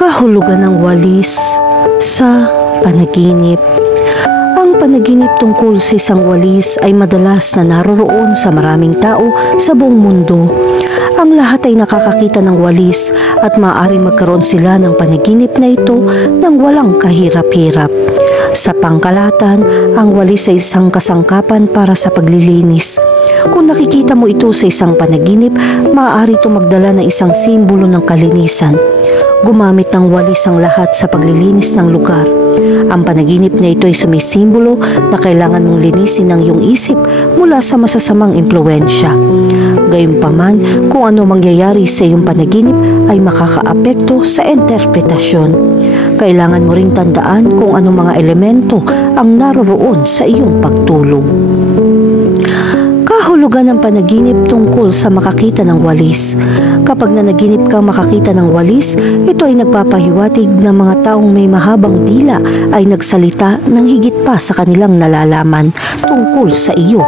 Kahulugan ng walis sa panaginip. Ang panaginip tungkol sa isang walis ay madalas na naroroon sa maraming tao sa buong mundo. Ang lahat ay nakakakita ng walis at maaaring magkaroon sila ng panaginip na ito nang walang kahirap-hirap. Sa pangkalahatan, ang walis ay isang kasangkapan para sa paglilinis. Kung nakikita mo ito sa isang panaginip, maaari itong magdala ng isang simbolo ng kalinisan. Gumamit ng walis ang lahat sa paglilinis ng lugar. Ang panaginip na ito ay sumisimbolo na kailangan mong linisin ang iyong isip mula sa masasamang impluwensya. Gayunpaman, kung ano mangyayari sa iyong panaginip ay makakaapekto sa interpretasyon. Kailangan mo ring tandaan kung anong mga elemento ang naroroon sa iyong pagtulog. Kahulugan ng panaginip tungkol sa makakita ng walis. Kapag nanaginip kang makakita ng walis, ito ay nagpapahiwatig na mga taong may mahabang dila ay nagsalita ng higit pa sa kanilang nalalaman tungkol sa iyo.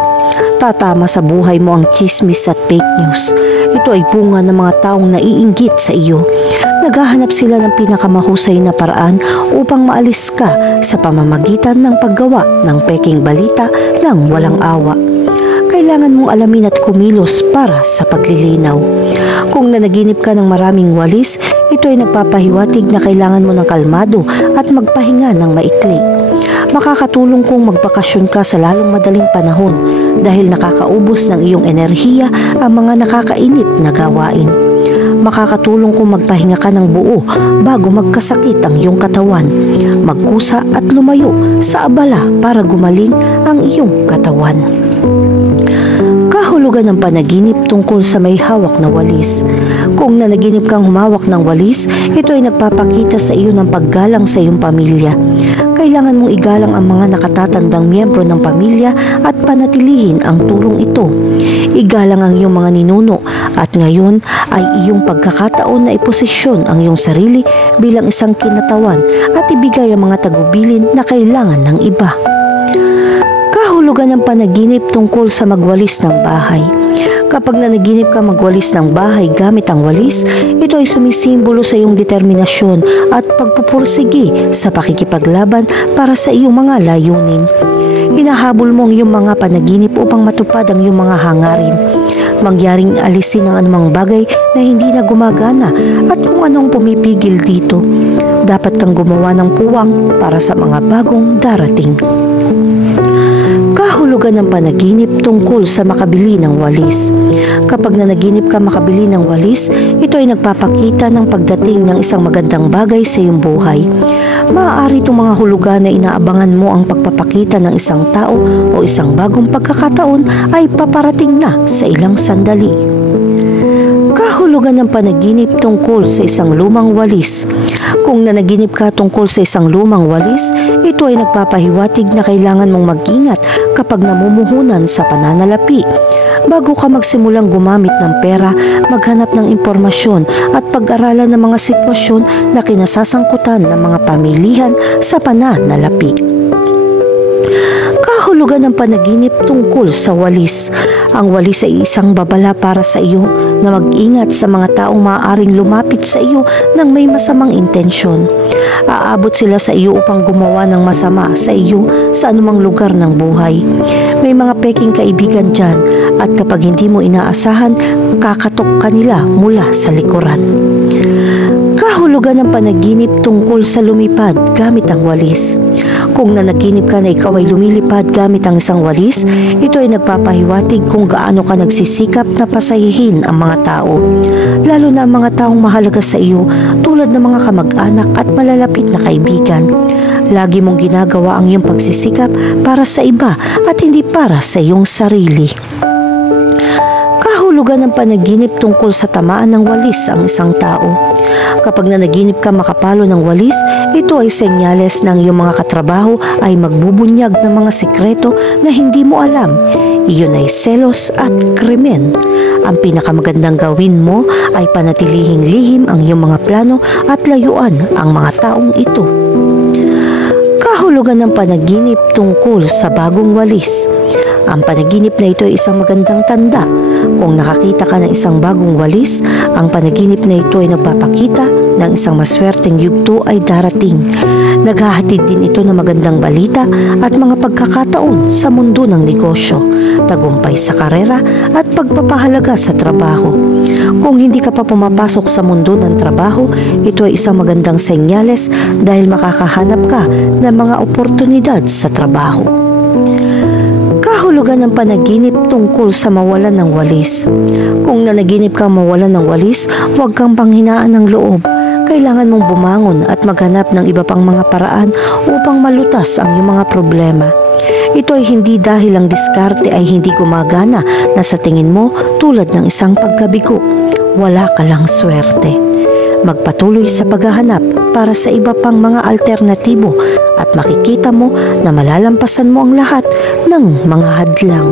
Tatama sa buhay mo ang chismis at fake news. Ito ay bunga ng mga taong naiinggit sa iyo. Naghahanap sila ng pinakamahusay na paraan upang maalis ka sa pamamagitan ng paggawa ng peking balita ng walang awa. Kailangan mong alamin at kumilos para sa paglilinaw. Kung nanaginip ka ng maraming walis, ito ay nagpapahiwatig na kailangan mo ng kalmado at magpahinga ng maikli. Makakatulong kung magbakasyon ka sa lalong madaling panahon dahil nakakaubos ng iyong enerhiya ang mga nakakainip na gawain. Makakatulong kung magpahinga ka ng buo bago magkasakit ang iyong katawan. Magkusa at lumayo sa abala para gumaling ang iyong katawan. Kahulugan ng panaginip tungkol sa may hawak na walis. Kung nanaginip kang humawak ng walis, ito ay nagpapakita sa iyo ng paggalang sa iyong pamilya. Kailangan mong igalang ang mga nakatatandang miyembro ng pamilya at panatilihin ang tulong ito. Igalang ang iyong mga ninuno at ngayon ay iyong pagkakataon na iposisyon ang iyong sarili bilang isang kinatawan at ibigay ang mga tagubilin na kailangan ng iba. Kahulugan ng panaginip tungkol sa magwalis ng bahay. Kapag nanaginip ka magwalis ng bahay gamit ang walis, ito ay sumisimbolo sa iyong determinasyon at pagpupursigi sa pakikipaglaban para sa iyong mga layunin. Hinahabol mo ang iyong mga panaginip upang matupad ang iyong mga hangarin. Mangyaring alisin ang anumang bagay na hindi na gumagana at kung anong pumipigil dito. Dapat kang gumawa ng puwang para sa mga bagong darating. Kahulugan ng panaginip tungkol sa makabili ng walis. Kapag nanaginip ka makabili ng walis, ito ay nagpapakita ng pagdating ng isang magandang bagay sa iyong buhay. Maaari itong mga hulugan na inaabangan mo ang pagpapakita ng isang tao o isang bagong pagkakataon ay paparating na sa ilang sandali. Kahulugan ng panaginip tungkol sa isang lumang walis. Kung nanaginip ka tungkol sa isang lumang walis, ito ay nagpapahiwatig na kailangan mong mag-ingat kapag namumuhunan sa pananalapi. Bago ka magsimulang gumamit ng pera, maghanap ng impormasyon at pag-aralan ng mga sitwasyon na kinasasangkutan ng mga pamilihan sa pananalapi. Kahulugan ng panaginip tungkol sa walis. Ang walis ay isang babala para sa iyo na mag-ingat sa mga taong maaaring lumapit sa iyo ng may masamang intensyon. Aabot sila sa iyo upang gumawa ng masama sa iyo sa anumang lugar ng buhay. May mga peking kaibigan dyan at kapag hindi mo inaasahan, kakatok ka nila mula sa likuran. Kahulugan ng panaginip tungkol sa lumipad gamit ang walis. Kung nanaginip ka na ikaw ay lumilipad gamit ang isang walis, ito ay nagpapahiwatig kung gaano ka nagsisikap na pasayahin ang mga tao. Lalo na ang mga taong mahalaga sa iyo tulad ng mga kamag-anak at malalapit na kaibigan. Lagi mong ginagawa ang iyong pagsisikap para sa iba at hindi para sa iyong sarili. Kahulugan ng panaginip tungkol sa tamaan ng walis ang isang tao. Kapag nanaginip ka makapalo ng walis, ito ay senyales ng iyong mga katrabaho ay magbubunyag ng mga sikreto na hindi mo alam. Iyon ay selos at krimen. Ang pinakamagandang gawin mo ay panatilihing lihim ang iyong mga plano at layuan ang mga taong ito. Kahulugan ng panaginip tungkol sa bagong walis. Ang panaginip na ito ay isang magandang tanda. Kung nakakita ka ng isang bagong walis, ang panaginip na ito ay nagpapakita ng isang maswerteng yugto ay darating. Naghahatid din ito ng magandang balita at mga pagkakataon sa mundo ng negosyo, tagumpay sa karera at pagpapahalaga sa trabaho. Kung hindi ka pa pumapasok sa mundo ng trabaho, ito ay isang magandang senyales dahil makakahanap ka ng mga oportunidad sa trabaho. Kahulugan ng panaginip tungkol sa mawalan ng walis. Kung nanaginip kang mawalan ng walis, huwag kang panghinaan ng loob. Kailangan mong bumangon at maghanap ng iba pang mga paraan upang malutas ang iyong mga problema. Ito ay hindi dahil ang diskarte ay hindi gumagana na sa tingin mo tulad ng isang pagkabigo. Wala ka lang swerte. Magpatuloy sa paghahanap para sa iba pang mga alternatibo at makikita mo na malalampasan mo ang lahat ng mga hadlang.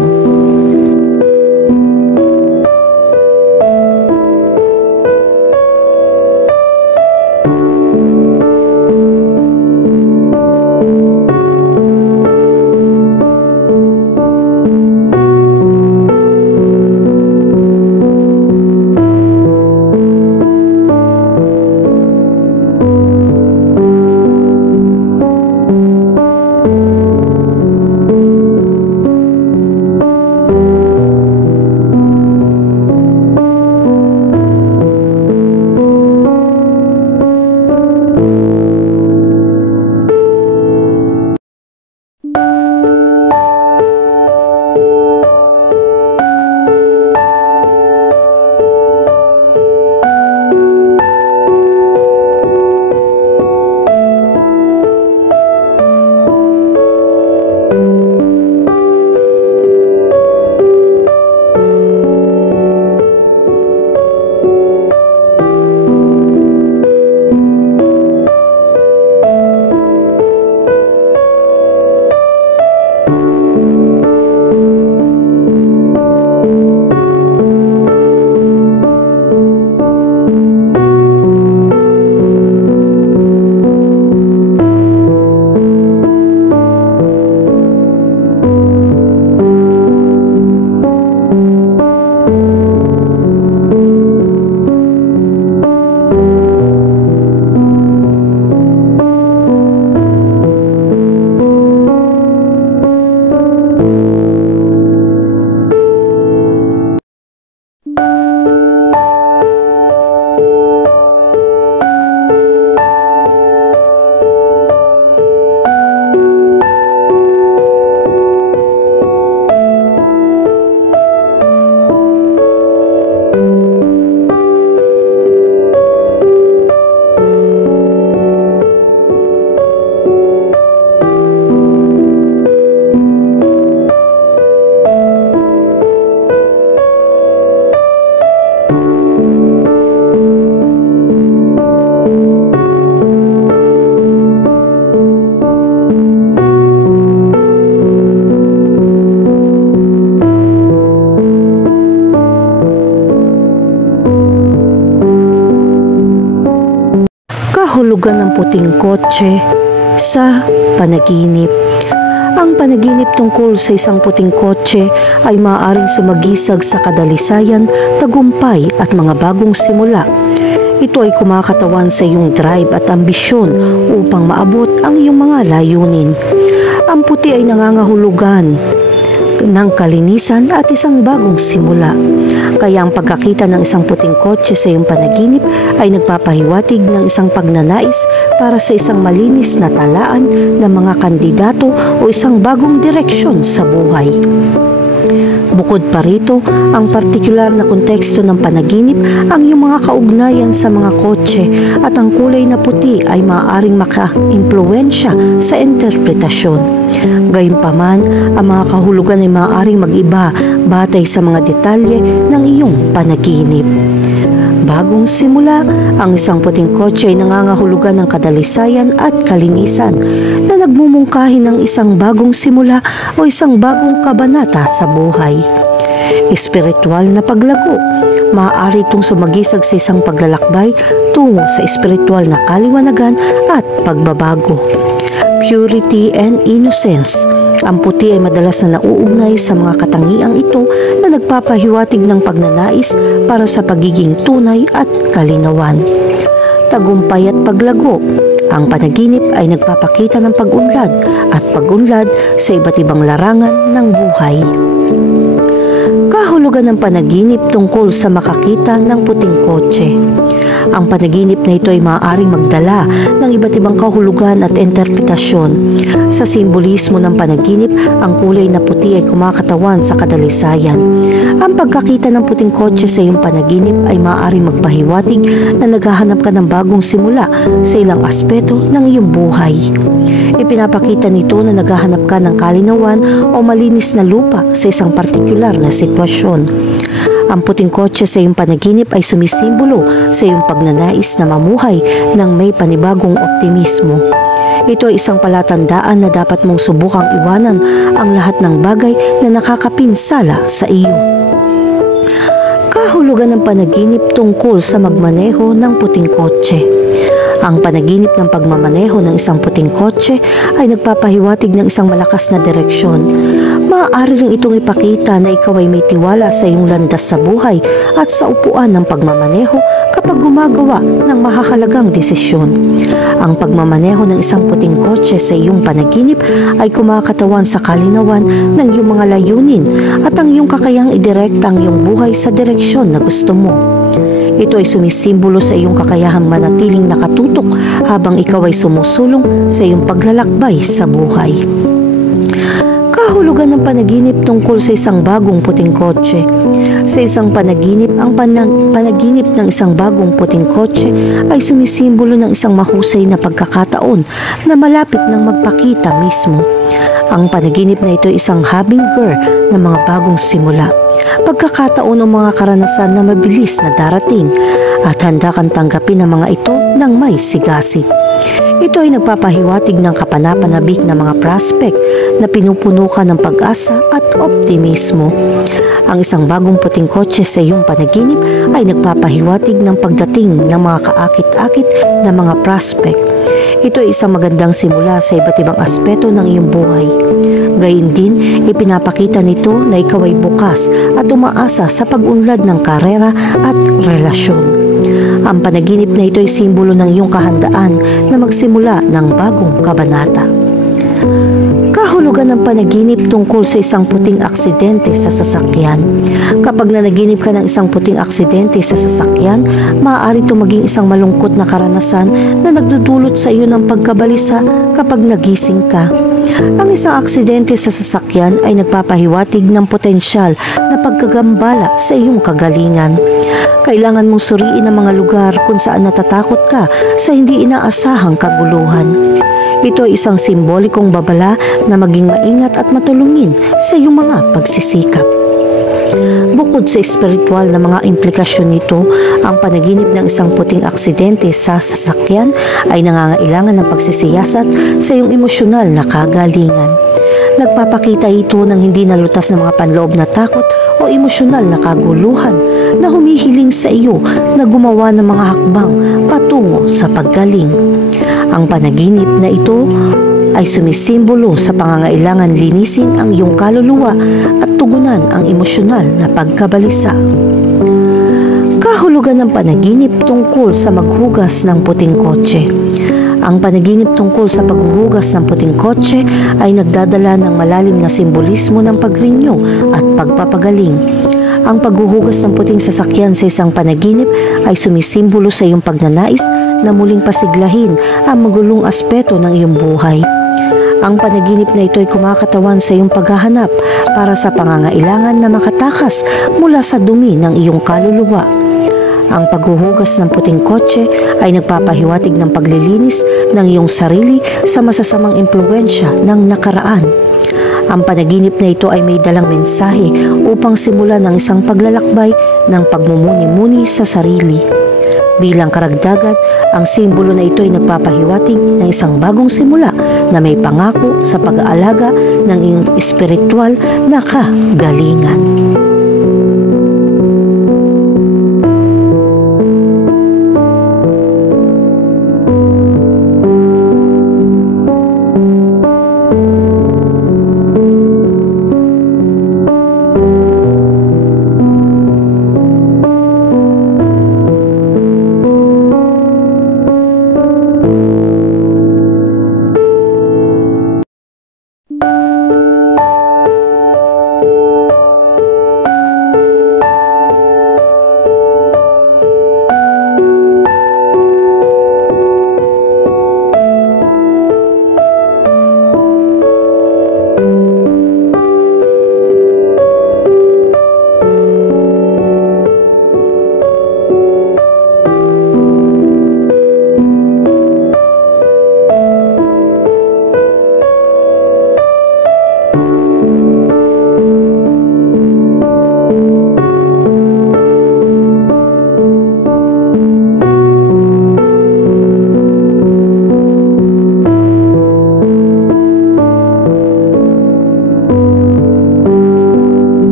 Kahulugan ng puting kotse sa panaginip. Ang panaginip tungkol sa isang puting kotse ay maaaring sumagisag sa kadalisayan, tagumpay at mga bagong simula. Ito ay kumakatawan sa iyong drive at ambisyon upang maabot ang iyong mga layunin. Ang puti ay nangangahulugan ng kalinisan at isang bagong simula. Kaya ang pagkakita ng isang puting kotse sa iyong panaginip ay nagpapahiwatig ng isang pagnanais para sa isang malinis na talaan ng mga kandidato o isang bagong direksyon sa buhay. Bukod pa rito, ang partikular na konteksto ng panaginip, ang iyong mga kaugnayan sa mga kotse at ang kulay na puti ay maaaring maka-impluwensya sa interpretasyon. Gayunpaman, ang mga kahulugan ay maaaring mag-iba batay sa mga detalye ng iyong panaginip. Bagong simula, ang isang puting kotse ay nangangahulugan ng kadalisayan at kalinisan na nagmumungkahi ng isang bagong simula o isang bagong kabanata sa buhay. Espiritual na paglago, maaari itong sumagisag sa isang paglalakbay tungo sa espiritual na kaliwanagan at pagbabago. Purity and innocence, Ang puti ay madalas na nauugnay sa mga katangiang ito na nagpapahiwatig ng pagnanais para sa pagiging tunay at kalinawan. Tagumpay at paglago. Ang panaginip ay nagpapakita ng pag-unlad at pag-unlad sa iba't ibang larangan ng buhay. Kahulugan ng panaginip tungkol sa makakita ng puting kotse. Ang panaginip na ito ay maaaring magdala ng iba't ibang kahulugan at interpretasyon. Sa simbolismo ng panaginip, ang kulay na puti ay kumakatawan sa kadalisayan. Ang pagkakita ng puting kotse sa iyong panaginip ay maaaring magpahiwatig na naghahanap ka ng bagong simula sa ilang aspeto ng iyong buhay. Ipinapakita nito na naghahanap ka ng kalinawan o malinis na lupa sa isang partikular na sitwasyon. Ang puting kotse sa iyong panaginip ay sumisimbolo sa iyong pagnanais na mamuhay ng may panibagong optimismo. Ito ay isang palatandaan na dapat mong subukang iwanan ang lahat ng bagay na nakakapinsala sa iyo. Kahulugan ng panaginip tungkol sa magmaneho ng puting kotse. Ang panaginip ng pagmamaneho ng isang puting kotse ay nagpapahiwatig ng isang malakas na direksyon. Maaari rin itong ipakita na ikaw ay may tiwala sa iyong landas sa buhay at sa upuan ng pagmamaneho kapag gumagawa ng mahahalagang desisyon. Ang pagmamaneho ng isang puting kotse sa iyong panaginip ay kumakatawan sa kalinawan ng iyong mga layunin at ang iyong kakayahang idirekta ang iyong buhay sa direksyon na gusto mo. Ito ay sumisimbolo sa iyong kakayahang manatiling nakatutok habang ikaw ay sumusulong sa iyong paglalakbay sa buhay. Kahulugan ng panaginip tungkol sa isang bagong puting kotse. Sa isang panaginip, ang panaginip ng isang bagong puting kotse ay sumisimbolo ng isang mahusay na pagkakataon na malapit ng magpakita mismo. Ang panaginip na ito ay isang harbinger ng mga bagong simula. Pagkakataon o mga karanasan na mabilis na darating at handa kang tanggapin ang mga ito ng may sigasig. Ito ay nagpapahiwatig ng kapanapanabik na mga prospect na pinupuno ka ng pag-asa at optimismo. Ang isang bagong puting kotse sa iyong panaginip ay nagpapahiwatig ng pagdating ng mga kaakit-akit na mga prospect. Ito ay isang magandang simula sa iba't ibang aspeto ng iyong buhay. Gayun din, ipinapakita nito na ikaw ay bukas at umaasa sa pag-unlad ng karera at relasyon. Ang panaginip na ito ay simbolo ng iyong kahandaan na magsimula ng bagong kabanata. Kahulugan ng panaginip tungkol sa isang puting aksidente sa sasakyan. Kapag nanaginip ka ng isang puting aksidente sa sasakyan, maaari ito maging isang malungkot na karanasan na nagdudulot sa iyo ng pagkabalisa kapag nagising ka. Ang isang aksidente sa sasakyan ay nagpapahiwatig ng potensyal na pagkagambala sa iyong kagalingan. Kailangan mong suriin ang mga lugar kung saan natatakot ka sa hindi inaasahang kaguluhan. Ito ay isang simbolikong babala na maging maingat at matulungin sa iyong mga pagsisikap. Bukod sa espiritual na mga implikasyon nito, ang panaginip ng isang puting aksidente sa sasakyan ay nangangailangan ng pagsisiyasat sa iyong emosyonal na kagalingan. Nagpapakita ito ng hindi nalutas ng mga panloob na takot o emosyonal na kaguluhan na humihiling sa iyo na gumawa ng mga hakbang patungo sa paggaling. Ang panaginip na ito ay sumisimbolo sa pangangailangan linisin ang iyong kaluluwa at tugunan ang emosyonal na pagkabalisa. Kahulugan ng panaginip tungkol sa maghugas ng puting kotse. Ang panaginip tungkol sa paghuhugas ng puting kotse ay nagdadala ng malalim na simbolismo ng pagrinyo at pagpapagaling. Ang paghuhugas ng puting sasakyan sa isang panaginip ay sumisimbolo sa iyong pagnanais na muling pasiglahin ang magulong aspeto ng iyong buhay. Ang panaginip na ito ay kumakatawan sa iyong paghahanap para sa pangangailangan na makatakas mula sa dumi ng iyong kaluluwa. Ang paghuhugas ng puting kotse ay nagpapahiwatig ng paglilinis ng iyong sarili sa masasamang impluwensya ng nakaraan. Ang panaginip na ito ay may dalang mensahe upang simulan ng isang paglalakbay ng pagmumuni-muni sa sarili. Bilang karagdagan, ang simbolo na ito ay nagpapahiwatig ng isang bagong simula na may pangako sa pag-aalaga ng iyong espiritual na kagalingan.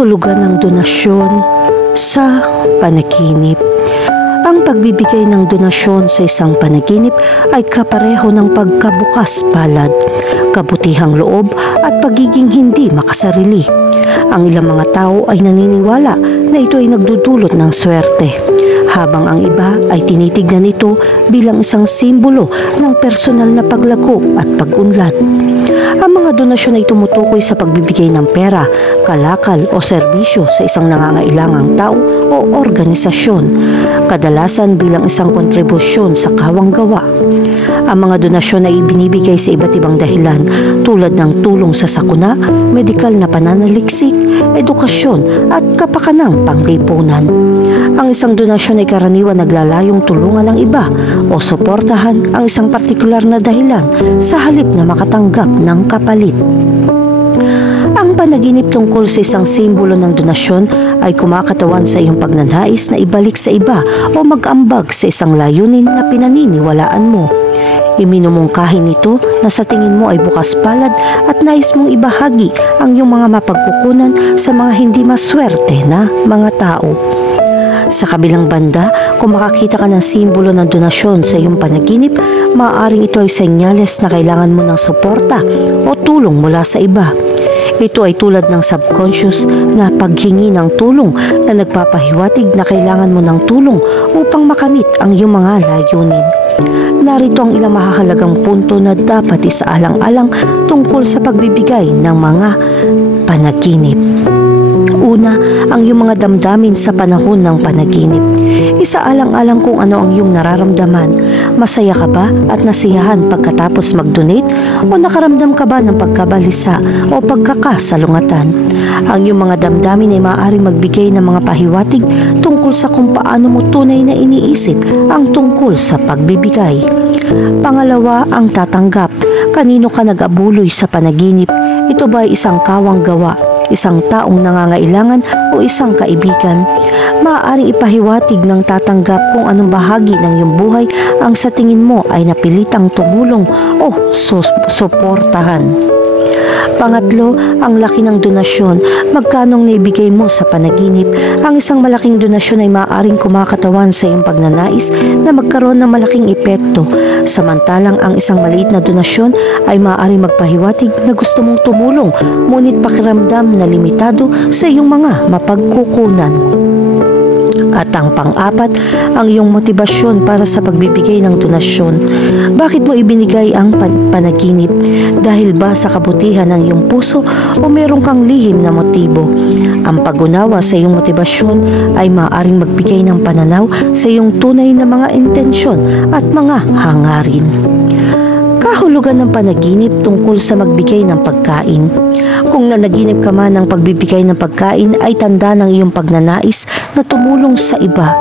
Kahulugan ng donasyon sa panaginip. Ang pagbibigay ng donasyon sa isang panaginip ay kapareho ng pagkabukas palad, kabutihang loob at pagiging hindi makasarili. Ang ilang mga tao ay naniniwala na ito ay nagdudulot ng swerte, habang ang iba ay tinitignan ito bilang isang simbolo ng personal na paglago at pag-unlad. Ang mga donasyon ay tumutukoy sa pagbibigay ng pera, kalakal o serbisyo sa isang nangangailangang tao o organisasyon, kadalasan bilang isang kontribusyon sa kawanggawa. Ang mga donasyon ay ibinibigay sa iba't ibang dahilan tulad ng tulong sa sakuna, medikal na pananaliksik, edukasyon at kapakanang panglipunan. Ang isang donasyon ay karaniwan naglalayong tulungan ng iba o suportahan ang isang partikular na dahilan sa halip na makatanggap ng kapalit. Ang panaginip tungkol sa isang simbolo ng donasyon ay kumakatawan sa iyong pagnanais na ibalik sa iba o mag-ambag sa isang layunin na pinaniniwalaan mo. Iminumungkahi nito na sa tingin mo ay bukas palad at nais mong ibahagi ang iyong mga mapagkukunan sa mga hindi maswerte na mga tao. Sa kabilang banda, kung makakita ka ng simbolo ng donasyon sa iyong panaginip, maaaring ito ay senyales na kailangan mo ng suporta o tulong mula sa iba. Ito ay tulad ng subconscious na paghingi ng tulong na nagpapahiwatig na kailangan mo ng tulong upang makamit ang iyong mga layunin. Narito ang ilang mahahalagang punto na dapat isaalang-alang tungkol sa pagbibigay ng mga panaginip. Una, ang iyong mga damdamin sa panahon ng panaginip. Isaalang-alang kung ano ang iyong nararamdaman. Masaya ka ba at nasiyahan pagkatapos mag-donate o nakaramdam ka ba ng pagkabalisa o pagkakasalungatan? Ang iyong mga damdamin ay maaaring magbigay ng mga pahiwatig tungkol sa kung paano mo tunay na iniisip ang tungkol sa pagbibigay. Pangalawa, ang tatanggap. Kanino ka nag-abuloy sa panaginip? Ito ba ay isang kawang gawa, isang taong nangangailangan o isang kaibigan? Maaaring ipahiwatig ng tatanggap kung anong bahagi ng iyong buhay ang sa tingin mo ay napilitang tumulong o suportahan. Pangatlo, ang laki ng donasyon. Magkanong naibigay mo sa panaginip? Ang isang malaking donasyon ay maaaring kumakatawan sa iyong pagnanais na magkaroon ng malaking epekto. Samantalang ang isang maliit na donasyon ay maaaring magpahiwatig na gusto mong tumulong, ngunit pakiramdam na limitado sa iyong mga mapagkukunan. At ang pang-apat, ang iyong motibasyon para sa pagbibigay ng donasyon. Bakit mo ibinigay ang panaginip? Dahil ba sa kabutihan ng iyong puso o meron kang lihim na motibo? Ang pag-unawa sa iyong motibasyon ay maaaring magbigay ng pananaw sa iyong tunay na mga intensyon at mga hangarin. Kahulugan ng panaginip tungkol sa magbigay ng pagkain. Kung nanaginip ka man ng pagbibigay ng pagkain ay tanda ng iyong pagnanais na tumulong sa iba.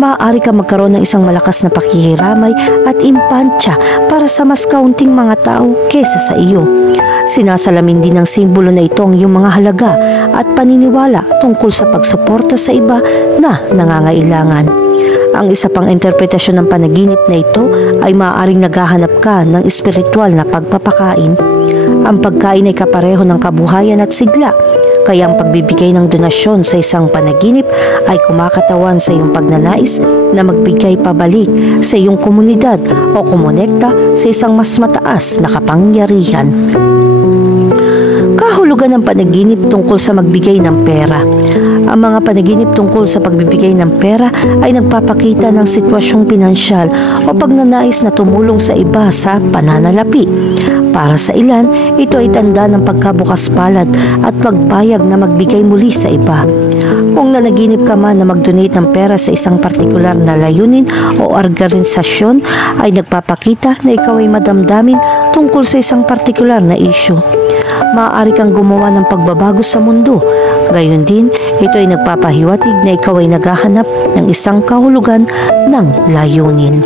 Maaari ka magkaroon ng isang malakas na pakikiramay at impantya para sa mas kaunting mga tao kesa sa iyo. Sinasalamin din ng simbolo na ito ang iyong mga halaga at paniniwala tungkol sa pagsuporta sa iba na nangangailangan. Ang isa pang interpretasyon ng panaginip na ito ay maaaring naghahanap ka ng espiritual na pagpapakain. Ang pagkain ay kapareho ng kabuhayan at sigla, kaya ang pagbibigay ng donasyon sa isang panaginip ay kumakatawan sa iyong pagnanais na magbigay pabalik sa iyong komunidad o kumonekta sa isang mas mataas na kapangyarihan. Kahulugan ng panaginip tungkol sa magbigay ng pera. Ang mga panaginip tungkol sa pagbibigay ng pera ay nagpapakita ng sitwasyong pinansyal o pagnanais na tumulong sa iba sa pananalapi. Para sa ilan, ito ay tanda ng pagkabukas palad at pagpayag na magbigay muli sa iba. Kung nanaginip ka man na mag-donate ng pera sa isang partikular na layunin o organisasyon, ay nagpapakita na ikaw ay madamdamin tungkol sa isang partikular na issue. Maaari kang gumawa ng pagbabago sa mundo. Gayon din, ito ay nagpapahiwatig na ikaw ay naghahanap ng isang kahulugan ng layunin.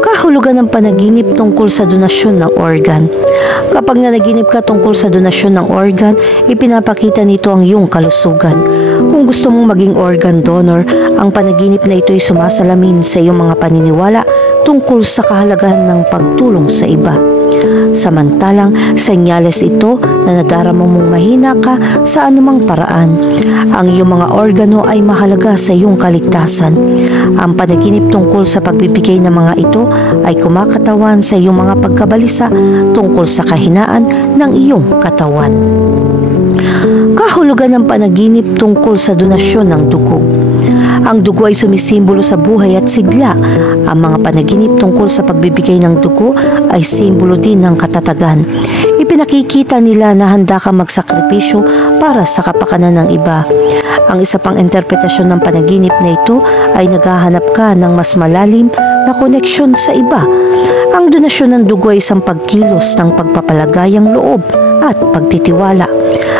Kahulugan ng panaginip tungkol sa donasyon ng organ. Kapag nanaginip ka tungkol sa donasyon ng organ, ipinapakita nito ang iyong kalusugan. Kung gusto mong maging organ donor, ang panaginip na ito ay sumasalamin sa iyong mga paniniwala tungkol sa kahalagahan ng pagtulong sa iba. Samantalang, senyales ito na nadarama mong mahina ka sa anumang paraan. Ang iyong mga organo ay mahalaga sa iyong kaligtasan. Ang panaginip tungkol sa pagbibigay ng mga ito ay kumakatawan sa iyong mga pagkabalisa tungkol sa kahinaan ng iyong katawan. Kahulugan ng panaginip tungkol sa donasyon ng dugo. Ang dugo ay sumisimbolo sa buhay at sigla. Ang mga panaginip tungkol sa pagbibigay ng dugo ay simbolo din ng katatagan. Ipinakikita nila na handa ka magsakripisyo para sa kapakanan ng iba. Ang isa pang interpretasyon ng panaginip na ito ay naghahanap ka ng mas malalim na koneksyon sa iba. Ang donasyon ng dugo ay isang pagkilos ng pagpapalagayang loob at pagtitiwala.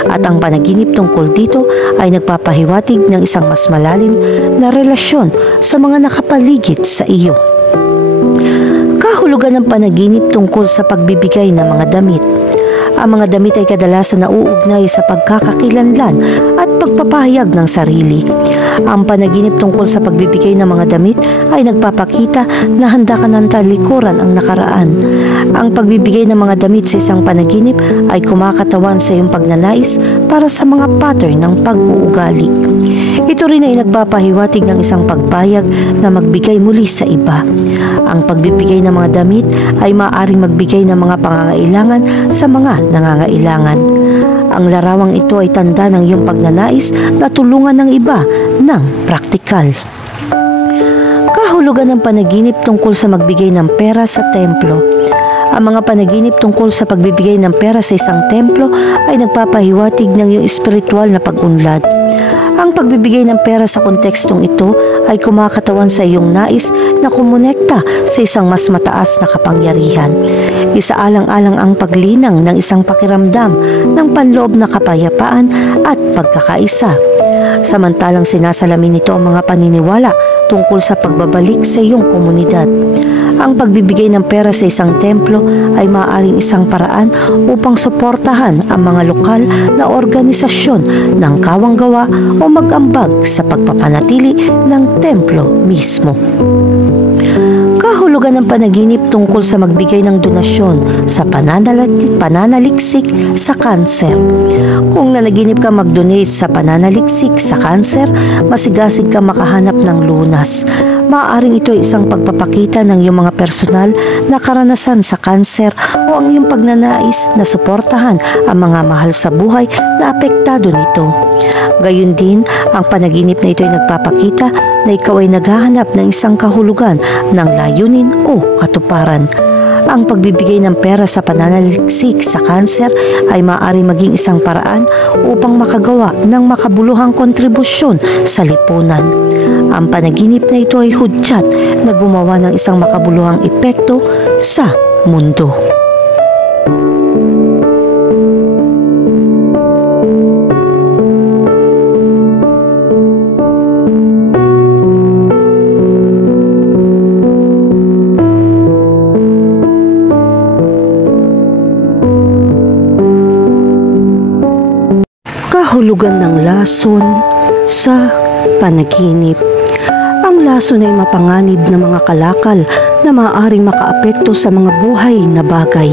At ang panaginip tungkol dito ay nagpapahiwatig ng isang mas malalim na relasyon sa mga nakapaligid sa iyo. Kahulugan ng panaginip tungkol sa pagbibigay ng mga damit. Ang mga damit ay kadalasan nauugnay sa pagkakakilanlan at pagpapahayag ng sarili. Ang panaginip tungkol sa pagbibigay ng mga damit ay nagpapakita na handa ka ng talikuran ang nakaraan. Ang pagbibigay ng mga damit sa isang panaginip ay kumakatawan sa iyong pagnanais para sa mga pattern ng pag-uugali. Ito rin ay nagpapahiwatig ng isang pagpayag na magbigay muli sa iba. Ang pagbibigay ng mga damit ay maaaring magbigay ng mga pangangailangan sa mga nangangailangan. Ang larawang ito ay tanda ng iyong pagnanais na tulungan ng iba ng praktikal. Kahulugan ng panaginip tungkol sa magbigay ng pera sa templo. Ang mga panaginip tungkol sa pagbibigay ng pera sa isang templo ay nagpapahiwatig ng iyong espiritual na pag-unlad. Ang pagbibigay ng pera sa kontekstong ito ay kumakatawan sa iyong nais na kumonekta sa isang mas mataas na kapangyarihan. Isaalang-alang ang paglinang ng isang pakiramdam ng panloob na kapayapaan at pagkakaisa. Samantalang sinasalamin nito ang mga paniniwala tungkol sa pagbabalik sa iyong komunidad. Ang pagbibigay ng pera sa isang templo ay maaaring isang paraan upang suportahan ang mga lokal na organisasyon ng kawanggawa o mag-ambag sa pagpapanatili ng templo mismo. Kahulugan ng panaginip tungkol sa magbigay ng donasyon sa pananaliksik sa kanser. Kung nanaginip ka mag-donate sa pananaliksik sa kanser, masigasig ka makahanap ng lunas. Maaaring ito ay isang pagpapakita ng iyong mga personal na karanasan sa kanser o ang iyong pagnanais na suportahan ang mga mahal sa buhay na apektado nito. Gayun din, ang panaginip na ito ay nagpapakita na ikaw ay naghahanap ng isang kahulugan ng layunin o katuparan. Ang pagbibigay ng pera sa pananaliksik sa kanser ay maaari maging isang paraan upang makagawa ng makabuluhang kontribusyon sa lipunan. Ang panaginip na ito ay hudyat na gumawa ng isang makabuluhang epekto sa mundo. Kahulugan ng lason sa panaginip. Ang lason ay mapanganib na mga kalakal na maaaring makaapekto sa mga buhay na bagay,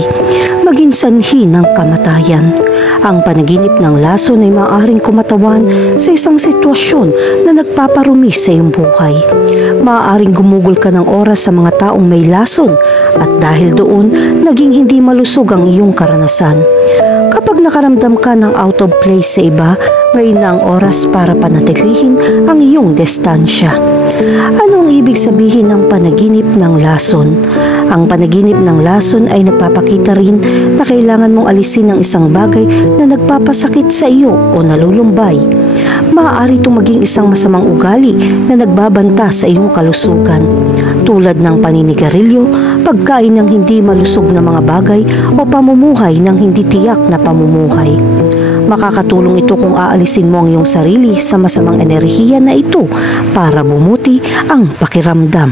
maging sanhi ng kamatayan. Ang panaginip ng lason ay maaaring kumatawan sa isang sitwasyon na nagpaparumi sa iyong buhay. Maaaring gumugol ka ng oras sa mga taong may lason at dahil doon, naging hindi malusog ang iyong karanasan. Kapag nakaramdam ka ng out of place sa iba, ngayon na ang oras para panatilihin ang iyong distansya. Ano ang ibig sabihin ng panaginip ng lason? Ang panaginip ng lason ay nagpapakita rin na kailangan mong alisin ang isang bagay na nagpapasakit sa iyo o nalulumbay. Maaari itong maging isang masamang ugali na nagbabanta sa iyong kalusugan, tulad ng paninigarilyo, pagkain ng hindi malusog na mga bagay o pamumuhay ng hindi tiyak na pamumuhay. Makakatulong ito kung aalisin mo ang iyong sarili sa masamang enerhiya na ito para bumuti ang pakiramdam.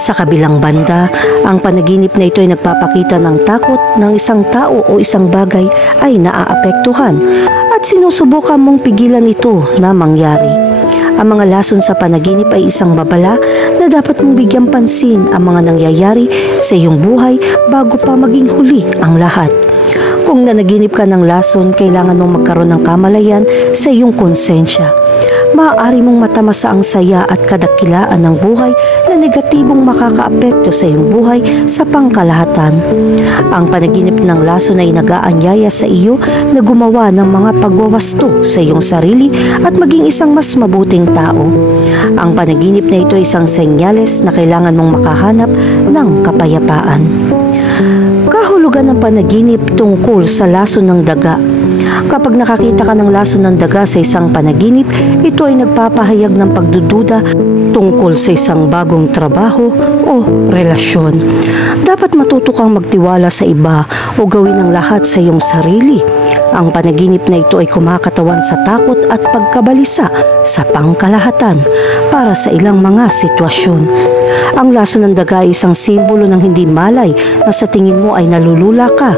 Sa kabilang banda, ang panaginip na ito ay nagpapakita ng takot ng isang tao o isang bagay ay naaapektuhan at sinusubukan mong pigilan ito na mangyari. Ang mga lason sa panaginip ay isang babala na dapat mong bigyang pansin ang mga nangyayari sa iyong buhay bago pa maging huli ang lahat. Kung nanaginip ka ng lason, kailangan mong magkaroon ng kamalayan sa iyong konsensya. Maaari mong matamasa ang saya at kadakilaan ng buhay na negatibong makakaapekto sa iyong buhay sa pangkalahatan. Ang panaginip ng lason ay nag-aanyaya sa iyo na gumawa ng mga pagwawasto sa iyong sarili at maging isang mas mabuting tao. Ang panaginip na ito ay isang senyales na kailangan mong makahanap ng kapayapaan. Kahulugan ng panaginip tungkol sa lason ng daga. Kapag nakakita ka ng lason ng daga sa isang panaginip, ito ay nagpapahayag ng pagdududa tungkol sa isang bagong trabaho o relasyon. Dapat matuto kang magtiwala sa iba o gawin ang lahat sa iyong sarili. Ang panaginip na ito ay kumakatawan sa takot at pagkabalisa sa pangkalahatan para sa ilang mga sitwasyon. Ang lason ng daga ay isang simbolo ng hindi malay na sa tingin mo ay nalulula ka.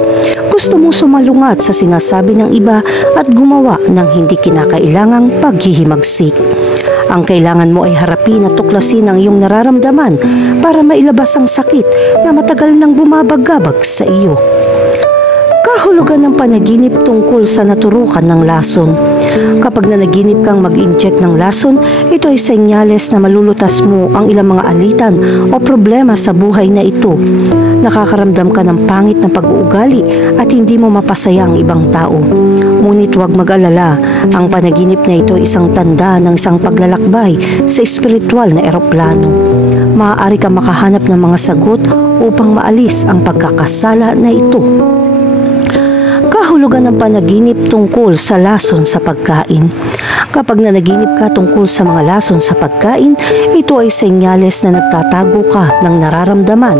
Gusto mong sumalungat sa sinasabi ng iba at gumawa ng hindi kinakailangang paghihimagsik. Ang kailangan mo ay harapin at tuklasin ang iyong nararamdaman para mailabas ang sakit na matagal nang bumabagabag sa iyo. Kahulugan ng panaginip tungkol sa naturukan ng lason. Kapag nanaginip kang mag-inject ng lason, ito ay senyales na malulutas mo ang ilang mga alitan o problema sa buhay na ito. Nakakaramdam ka ng pangit na pag-uugali at hindi mo mapasaya ang ibang tao. Ngunit huwag mag-alala, ang panaginip na ito ay isang tanda ng isang paglalakbay sa espiritual na eroplano. Maaari ka makahanap ng mga sagot upang maalis ang pagkakasala na ito. Kahulugan ng panaginip tungkol sa lason sa pagkain. Kapag nanaginip ka tungkol sa mga lason sa pagkain, ito ay senyales na nagtatago ka ng nararamdaman.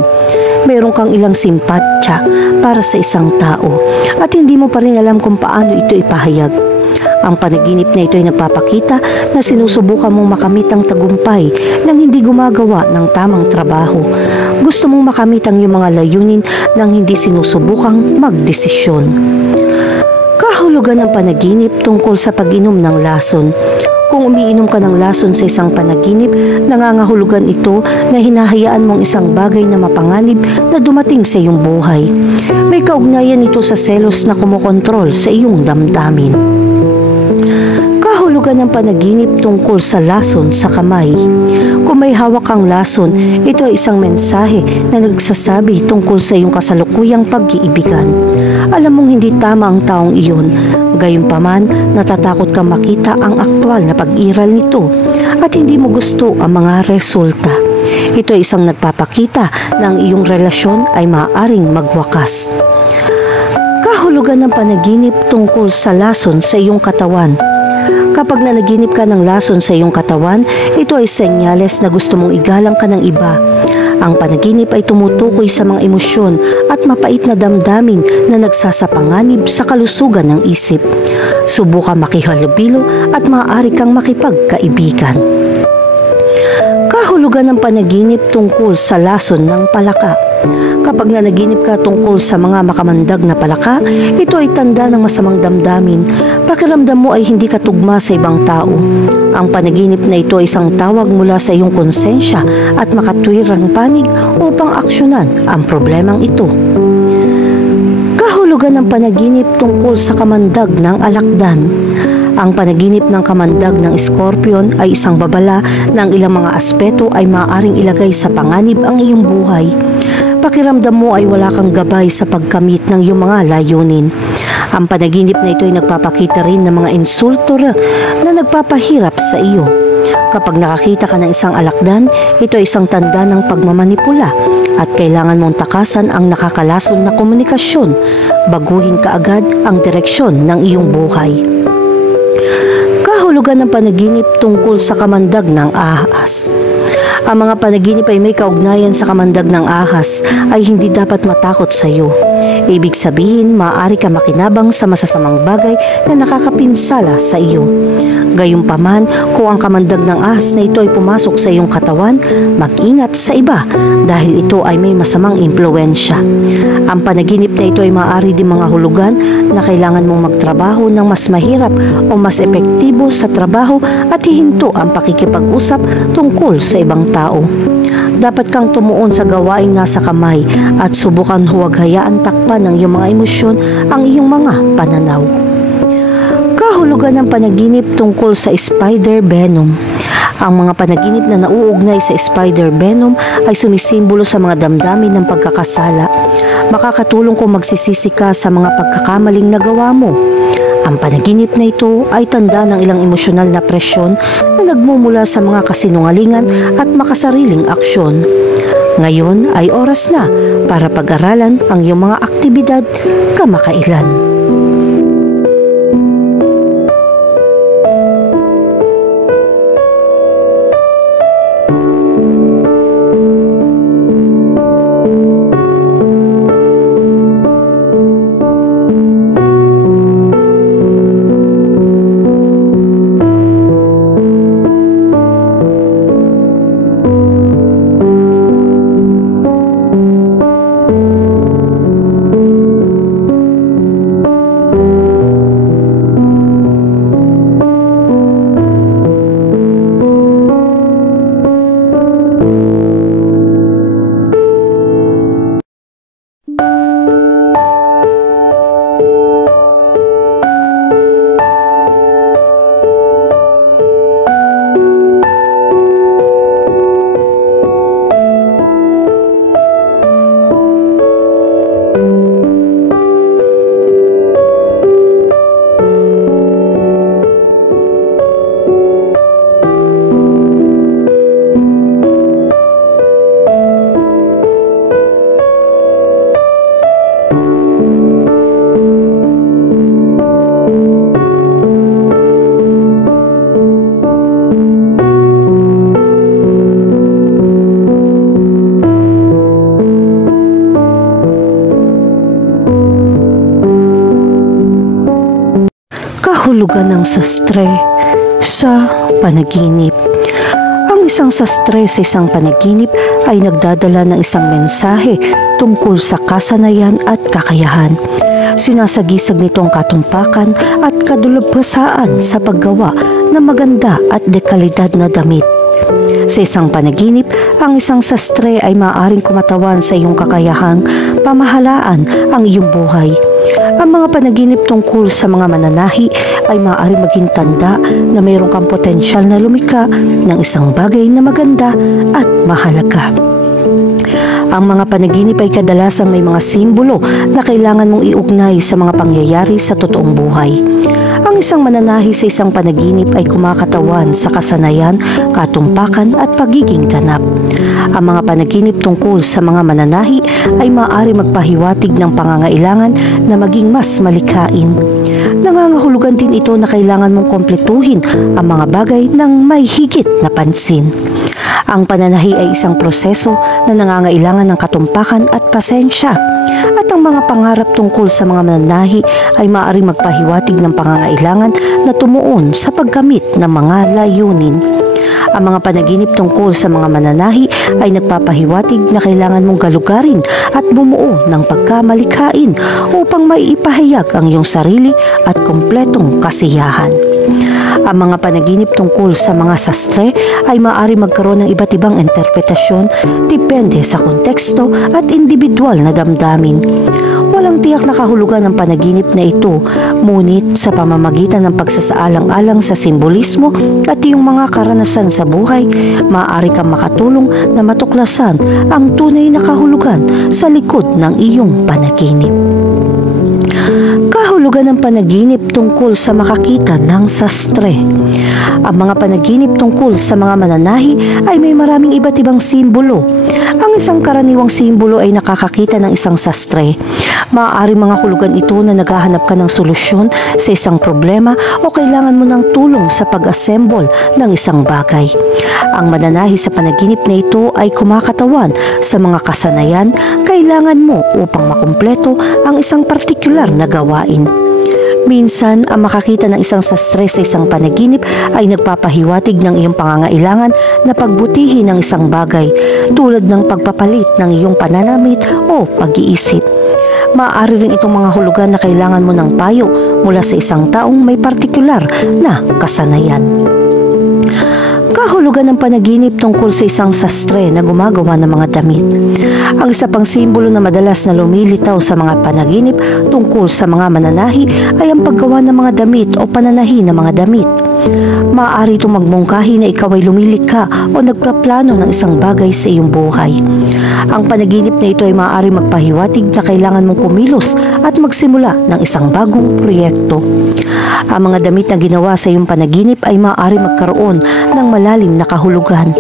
Meron kang ilang simpatya para sa isang tao at hindi mo pa rin alam kung paano ito ipahayag. Ang panaginip na ito ay nagpapakita na sinusubukan mong makamit ang tagumpay nang hindi gumagawa ng tamang trabaho. Gusto mong makamit ang iyong mga layunin nang hindi sinusubukang magdesisyon. Kahulugan ng panaginip tungkol sa pag-inom ng lason. Kung umiinom ka ng lason sa isang panaginip, nangangahulugan ito na hinahayaan mong isang bagay na mapanganib na dumating sa iyong buhay. May kaugnayan ito sa selos na kumokontrol sa iyong damdamin. Kahulugan ng panaginip tungkol sa lason sa kamay. Kung may hawak kang lason, ito ay isang mensahe na nagsasabi tungkol sa iyong kasalukuyang pag-iibigan. Alam mong hindi tama ang taong iyon. Gayunpaman, natatakot kang makita ang aktwal na pag-iral nito at hindi mo gusto ang mga resulta. Ito ay isang nagpapakita na ang iyong relasyon ay maaaring magwakas. Kahulugan ng panaginip tungkol sa lason sa iyong katawan. Kapag nanaginip ka ng lason sa iyong katawan, ito ay senyales na gusto mong igalang ka ng iba. Ang panaginip ay tumutukoy sa mga emosyon at mapait na damdamin na nagsasapanganib sa kalusugan ng isip. Subukan makihalubilo at maaari kang makipagkaibigan. Kahulugan ng panaginip tungkol sa lason ng palaka. Kapag nanaginip ka tungkol sa mga makamandag na palaka, ito ay tanda ng masamang damdamin. Pakiramdam mo ay hindi katugma sa ibang tao. Ang panaginip na ito ay isang tawag mula sa iyong konsensya at makatwirang panig upang aksyonan ang problemang ito. Kahulugan ng panaginip tungkol sa kamandag ng alakdan. Ang panaginip ng kamandag ng Scorpion ay isang babala na ang ilang mga aspeto ay maaaring ilagay sa panganib ang iyong buhay. Pakiramdam mo ay wala kang gabay sa pagkamit ng iyong mga layunin. Ang panaginip na ito ay nagpapakita rin ng mga insulto na nagpapahirap sa iyo. Kapag nakakita ka ng isang alakdan, ito ay isang tanda ng pagmamanipula at kailangan mong takasan ang nakakalason na komunikasyon. Baguhin kaagad ang direksyon ng iyong buhay. Kahulugan ng panaginip tungkol sa kamandag ng ahas. Ang mga panaginip ay may kaugnayan sa kamandag ng ahas ay hindi dapat matakot sa iyo. Ibig sabihin, maaari ka makinabang sa masasamang bagay na nakakapinsala sa iyo. Gayunpaman, kung ang kamandag ng ahas na ito ay pumasok sa iyong katawan, mag-ingat sa iba dahil ito ay may masamang impluensya. Ang panaginip na ito ay maaari din mga hulugan na kailangan mong magtrabaho ng mas mahirap o mas epektibo sa trabaho at hihinto ang pakikipag-usap tungkol sa ibang tao. Dapat kang tumuon sa gawaing nasa kamay at subukan huwag hayaan takpan ng iyong mga emosyon ang iyong mga pananaw. Kahulugan ng panaginip tungkol sa spider venom. Ang mga panaginip na nauugnay sa spider venom ay sumisimbolo sa mga damdamin ng pagkakasala. Makakatulong kung magsisisi ka sa mga pagkakamaling nagawa mo. Ang panaginip na ito ay tanda ng ilang emosyonal na presyon na nagmumula sa mga kasinungalingan at makasariling aksyon. Ngayon ay oras na para pag-aralan ang iyong mga aktibidad kamakailan. Kahulugan ng sastre sa panaginip. Ang isang sastre sa isang panaginip ay nagdadala ng isang mensahe tungkol sa kasanayan at kakayahan. Sinasagisag nito ang katumpakan at kadulubhasaan sa paggawa ng maganda at dekalidad na damit. Sa isang panaginip, ang isang sastre ay maaaring kumatawan sa iyong kakayahang pamahalaan ang iyong buhay. Ang mga panaginip tungkol sa mga mananahi ay maaari maging tanda na mayroon kang potensyal na lumika ng isang bagay na maganda at mahalaga. Ang mga panaginip ay kadalasang may mga simbolo na kailangan mong iugnay sa mga pangyayari sa totoong buhay. Ang isang mananahi sa isang panaginip ay kumakatawan sa kasanayan, katumpakan at pagiging ganap. Ang mga panaginip tungkol sa mga mananahi ay maaari magpahiwatig ng pangangailangan na maging mas malikhain. Nangangahulugan din ito na kailangan mong kompletuhin ang mga bagay ng may higit na pansin. Ang pananahi ay isang proseso na nangangailangan ng katumpakan at pasensya. At ang mga pangarap tungkol sa mga mananahi ay maaaring magpahiwatig ng pangangailangan na tumuon sa pagkamit ng mga layunin. Ang mga panaginip tungkol sa mga mananahi ay nagpapahiwatig na kailangan mong galugarin at bumuo ng pagkamalikhain upang maipahayag ang iyong sarili at kumpletong kasiyahan. Ang mga panaginip tungkol sa mga sastre ay maaari magkaroon ng iba't ibang interpretasyon depende sa konteksto at individual na damdamin. Walang tiyak na kahulugan ng panaginip na ito, ngunit sa pamamagitan ng pagsasaalang-alang sa simbolismo at iyong mga karanasan sa buhay, maaari kang makatulong na matuklasan ang tunay na kahulugan sa likod ng iyong panaginip. Kahulugan ng panaginip tungkol sa makakita ng sastre. Ang mga panaginip tungkol sa mga mananahi ay may maraming iba't ibang simbolo. Ang isang karaniwang simbolo ay nakakakita ng isang sastre. Maaari mga hulugan ito na naghahanap ka ng solusyon sa isang problema o kailangan mo ng tulong sa pag-assemble ng isang bagay. Ang mananahi sa panaginip na ito ay kumakatawan sa mga kasanayan kailangan mo upang makumpleto ang isang partikular na gawain. Minsan, ang makakita ng isang sastre sa isang panaginip ay nagpapahiwatig ng iyong pangangailangan na pagbutihin ng isang bagay tulad ng pagpapalit ng iyong pananamit o pag-iisip. Maaari rin itong mga hulugan na kailangan mo ng payo mula sa isang taong may partikular na kasanayan. Kahulugan ng panaginip tungkol sa isang sastre na gumagawa ng mga damit. Ang isa pang simbolo na madalas na lumilitaw sa mga panaginip tungkol sa mga mananahi ay ang paggawa ng mga damit o pananahi ng mga damit. Maaari itong magmungkahi na ikaw ay lumilikha o nagpaplano ng isang bagay sa iyong buhay. Ang panaginip na ito ay maaari magpahiwatig na kailangan mong kumilos at magsimula ng isang bagong proyekto. Ang mga damit na ginawa sa iyong panaginip ay maaari magkaroon ng malalim na kahulugan.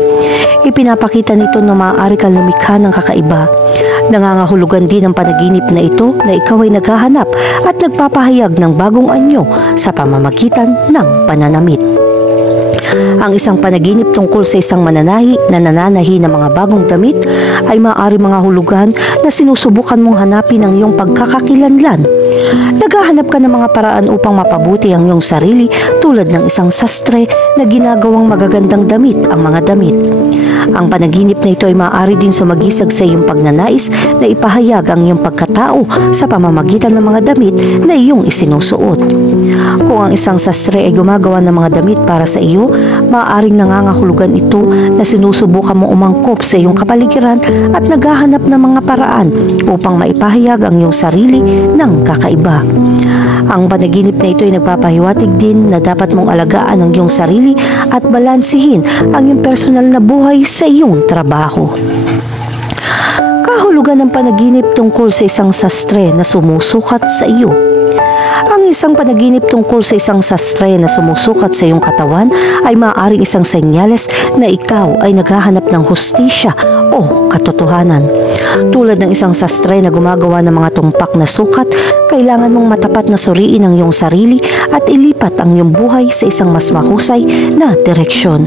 Ipinapakita nito na maaari kang lumikha ng kakaiba. Nangangahulugan din ang panaginip na ito na ikaw ay naghahanap at nagpapahayag ng bagong anyo sa pamamagitan ng pananamit. Ang isang panaginip tungkol sa isang mananahi na nananahi ng mga bagong damit ay maaari mga hulugan na sinusubukan mong hanapin ang iyong pagkakakilanlan. Naghahanap ka ng mga paraan upang mapabuti ang iyong sarili tulad ng isang sastre na ginagawang magagandang damit ang mga damit. Ang panaginip na ito ay maaari din sumagisag sa iyong pagnanais na ipahayag ang iyong pagkatao sa pamamagitan ng mga damit na iyong isinusuot. Kung ang isang sastre ay gumagawa ng mga damit para sa iyo, maaaring nangangahulugan ito na sinusubukan mo umangkop sa iyong kapaligiran at naghahanap ng mga paraan upang maipahayag ang iyong sarili ng kakaiba. Ang panaginip na ito ay nagpapahiwatig din na dapat mong alagaan ang iyong sarili at balansihin ang iyong personal na buhay sa iyong trabaho. Kahulugan ng panaginip tungkol sa isang sastre na sumusukat sa iyo. Ang isang panaginip tungkol sa isang sastre na sumusukat sa iyong katawan ay maaaring isang senyales na ikaw ay naghahanap ng hustisya o katotohanan. Tulad ng isang sastre na gumagawa ng mga tumpak na sukat, kailangan mong matapat na suriin ang iyong sarili at ilipat ang iyong buhay sa isang mas mahusay na direksyon.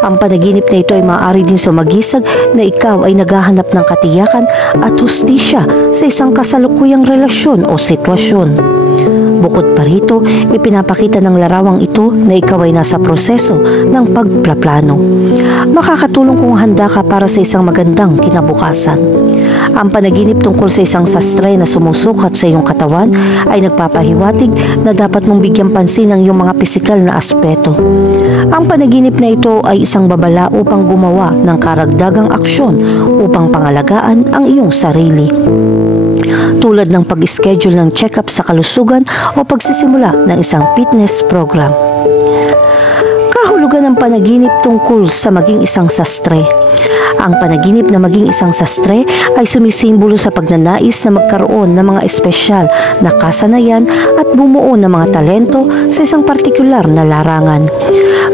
Ang panaginip na ito ay maaari din sumagisag na ikaw ay naghahanap ng katiyakan at hustisya sa isang kasalukuyang relasyon o sitwasyon. Bukod pa rito, ipinapakita ng larawang ito na ikaw ay nasa proseso ng pagplaplano. Makakatulong kung handa ka para sa isang magandang kinabukasan. Ang panaginip tungkol sa isang sastre na sumusukat sa iyong katawan ay nagpapahiwatig na dapat mong bigyan pansin ang iyong mga pisikal na aspeto. Ang panaginip na ito ay isang babala upang gumawa ng karagdagang aksyon upang pangalagaan ang iyong sarili. Tulad ng pag-schedule ng check-up sa kalusugan o pagsisimula ng isang fitness program. Kahulugan ng panaginip tungkol sa maging isang sastre. Ang panaginip na maging isang sastre ay sumisimbolo sa pagnanais na magkaroon ng mga espesyal na kasanayan at bumuo ng mga talento sa isang partikular na larangan.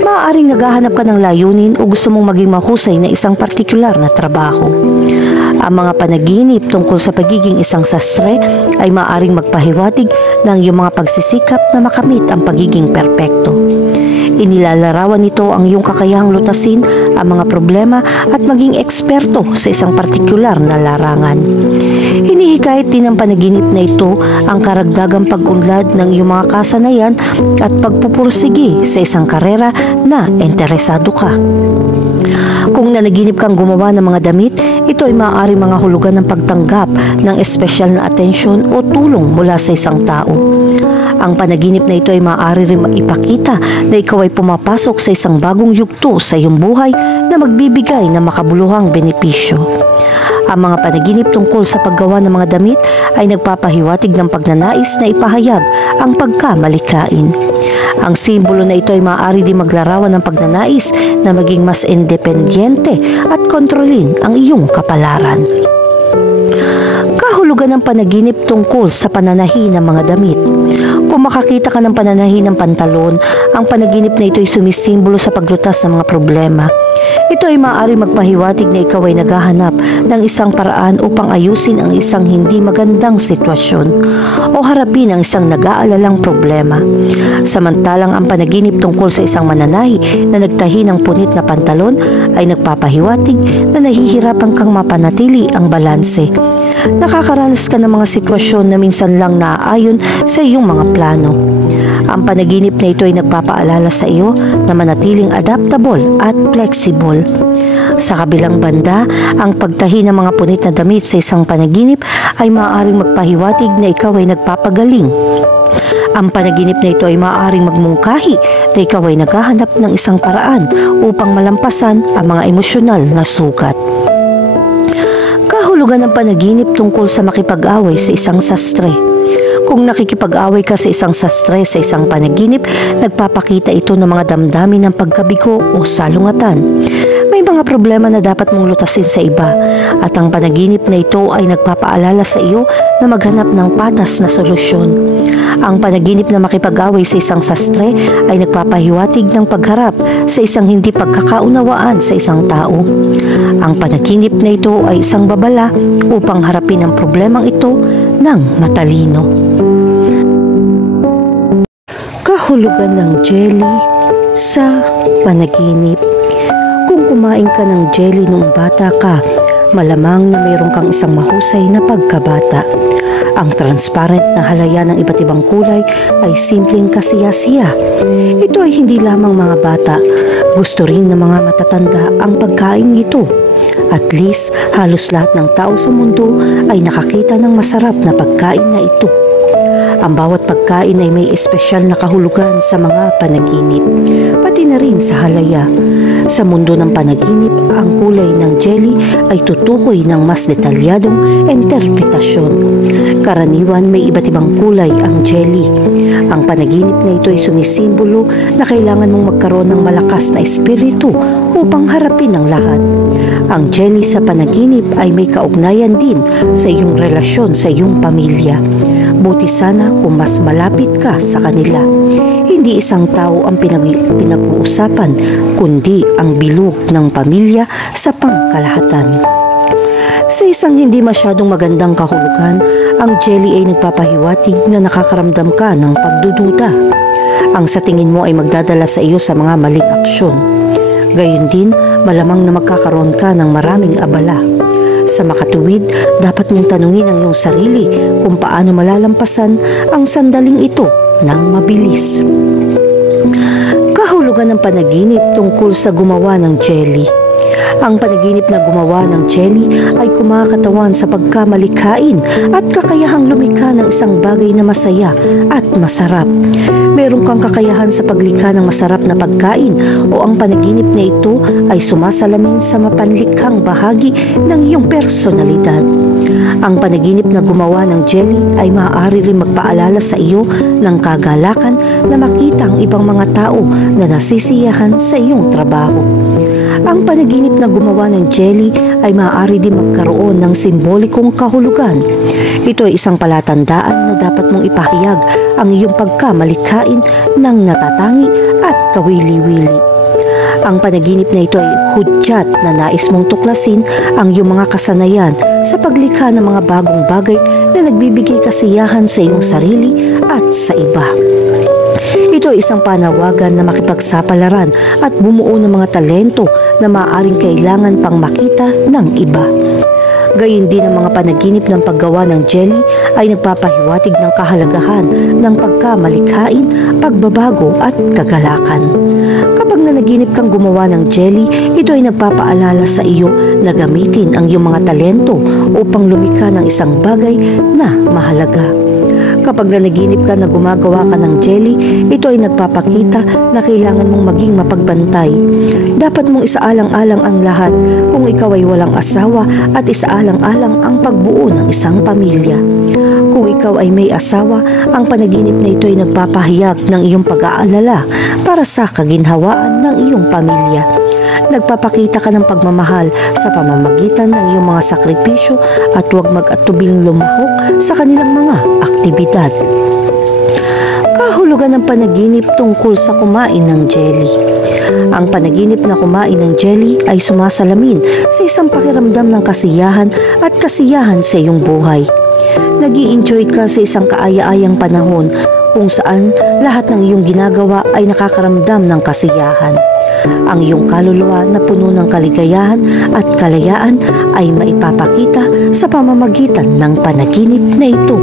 Maaaring naghahanap ka ng layunin o gusto mong maging mahusay na isang partikular na trabaho. Ang mga panaginip tungkol sa pagiging isang sastre ay maaaring magpahiwatig ng iyong mga pagsisikap na makamit ang pagiging perpekto. Inilalarawan nito ang iyong kakayahang lutasin ang mga problema at maging eksperto sa isang partikular na larangan. Hinihikayat din ng panaginip na ito ang karagdagang pag-unlad ng iyong mga kasanayan at pagpupursigi sa isang karera na interesado ka. Kung nanaginip kang gumawa ng mga damit, ito ay maaaring mga hulugan ng pagtanggap ng espesyal na atensyon o tulong mula sa isang tao. Ang panaginip na ito ay maaari rin maipakita na ikaw ay pumapasok sa isang bagong yugto sa iyong buhay na magbibigay ng makabuluhang benepisyo. Ang mga panaginip tungkol sa paggawa ng mga damit ay nagpapahiwatig ng pagnanais na ipahayag ang pagkamalikain. Ang simbolo na ito ay maaari din maglarawan ng pagnanais na maging mas independyente at kontrolin ang iyong kapalaran. Kahulugan ng panaginip tungkol sa pananahi ng mga damit. Kung makakita ka ng pananahi ng pantalon, ang panaginip na ito ay sumisimbolo sa paglutas ng mga problema. Ito ay maaari magpahiwatig na ikaw ay naghahanap ng isang paraan upang ayusin ang isang hindi magandang sitwasyon o harapin ang isang nag-aalalang problema. Samantalang ang panaginip tungkol sa isang mananahi na nagtahi ng punit na pantalon ay nagpapahiwatig na nahihirapan kang mapanatili ang balanse. Nakakaranas ka ng mga sitwasyon na minsan lang naaayon sa iyong mga plano. Ang panaginip na ito ay nagpapaalala sa iyo na manatiling adaptable at flexible. Sa kabilang banda, ang pagtahi ng mga punit na damit sa isang panaginip ay maaaring magpahiwatig na ikaw ay nagpapagaling. Ang panaginip na ito ay maaaring magmungkahi na ikaw ay naghahanap ng isang paraan upang malampasan ang mga emosyonal na sugat. Kahulugan ng panaginip tungkol sa makipag-away sa isang sastre. Kung nakikipag-away ka sa isang sastre sa isang panaginip, nagpapakita ito ng mga damdamin ng pagkabigo o salungatan. May mga problema na dapat mong lutasin sa iba at ang panaginip na ito ay nagpapaalala sa iyo na maghanap ng patas na solusyon. Ang panaginip na makipag-away sa isang sastre ay nagpapahiwatig ng pagharap sa isang hindi pagkakaunawaan sa isang tao. Ang panaginip na ito ay isang babala upang harapin ang problemang ito ng matalino. Kahulugan ng jelly sa panaginip. Kung kumain ka ng jelly noong bata ka, malamang na mayroon kang isang mahusay na pagkabata. Ang transparent na halaya ng iba't ibang kulay ay simpleng kasiya-siya. Ito ay hindi lamang mga bata, gusto rin ng mga matatanda ang pagkain ito. At least, halos lahat ng tao sa mundo ay nakakita ng masarap na pagkain na ito. Ang bawat pagkain ay may espesyal na kahulugan sa mga panaginip, pati na rin sa halaya. Sa mundo ng panaginip, ang kulay ng jelly ay tutukoy ng mas detalyadong interpretasyon. Karaniwan may iba't ibang kulay ang jelly. Ang panaginip na ito ay sumisimbolo na kailangan mong magkaroon ng malakas na espiritu upang harapin ang lahat. Ang jelly sa panaginip ay may kaugnayan din sa iyong relasyon sa iyong pamilya. Buti sana kung mas malapit ka sa kanila. Hindi isang tao ang pinag-uusapan, kundi ang bilog ng pamilya sa pangkalahatan. Sa isang hindi masyadong magandang kahulugan, ang jelly ay nagpapahiwatig na nakakaramdam ka ng pagdududa. Ang sa tingin mo ay magdadala sa iyo sa mga maling aksyon. Gayun din, malamang na magkakaroon ka ng maraming abala. Sa makatuwid, dapat mong tanungin ang iyong sarili kung paano malalampasan ang sandaling ito ng mabilis. Kahulugan ng panaginip tungkol sa gumawa ng jelly. Ang panaginip na gumawa ng jelly ay kumakatawan sa pagkamalikain at kakayahang lumikha ng isang bagay na masaya at masarap. Meron kang kakayahan sa paglikha ng masarap na pagkain o ang panaginip na ito ay sumasalamin sa mapanlikhang bahagi ng iyong personalidad. Ang panaginip na gumawa ng jelly ay maaari rin magpaalala sa iyo ng kagalakan na makita ang ibang mga tao na nasisiyahan sa iyong trabaho. Ang panaginip na gumawa ng jelly ay maaari din magkaroon ng simbolikong kahulugan. Ito ay isang palatandaan na dapat mong ipahayag ang iyong pagkamalikhain ng natatangi at kawili-wili. Ang panaginip na ito ay hudyat na nais mong tuklasin ang iyong mga kasanayan sa paglikha ng mga bagong bagay na nagbibigay kasiyahan sa iyong sarili at sa iba. Ito ay isang panawagan na makipagsapalaran at bumuo ng mga talento na maaaring kailangan pang makita ng iba. Gayun din ang mga panaginip ng paggawa ng jelly ay nagpapahiwatig ng kahalagahan ng pagkamalikhain, pagbabago at kagalakan. Kapag nanaginip kang gumawa ng jelly, ito ay nagpapaalala sa iyo na gamitin ang iyong mga talento upang lumikha ng isang bagay na mahalaga. Kapag nanaginip ka na gumagawa ka ng jelly, ito ay nagpapakita na kailangan mong maging mapagbantay. Dapat mong isaalang-alang ang lahat kung ikaw ay walang asawa at isaalang-alang ang pagbuo ng isang pamilya. Kung ikaw ay may asawa, ang panaginip na ito ay nagpapahayag ng iyong pag-aalala para sa kaginhawaan ng iyong pamilya. Nagpapakita ka ng pagmamahal sa pamamagitan ng iyong mga sakripisyo at huwag mag-atubiling lumahok sa kanilang mga aktibidad. Kahulugan ng panaginip tungkol sa kumain ng jelly. Ang panaginip na kumain ng jelly ay sumasalamin sa isang pakiramdam ng kasiyahan at kasiyahan sa iyong buhay. Nag-i-enjoy ka sa isang kaaya-ayang panahon kung saan lahat ng iyong ginagawa ay nakakaramdam ng kasiyahan. Ang iyong kaluluwa na puno ng kaligayahan at kalayaan ay maipapakita sa pamamagitan ng panaginip na ito.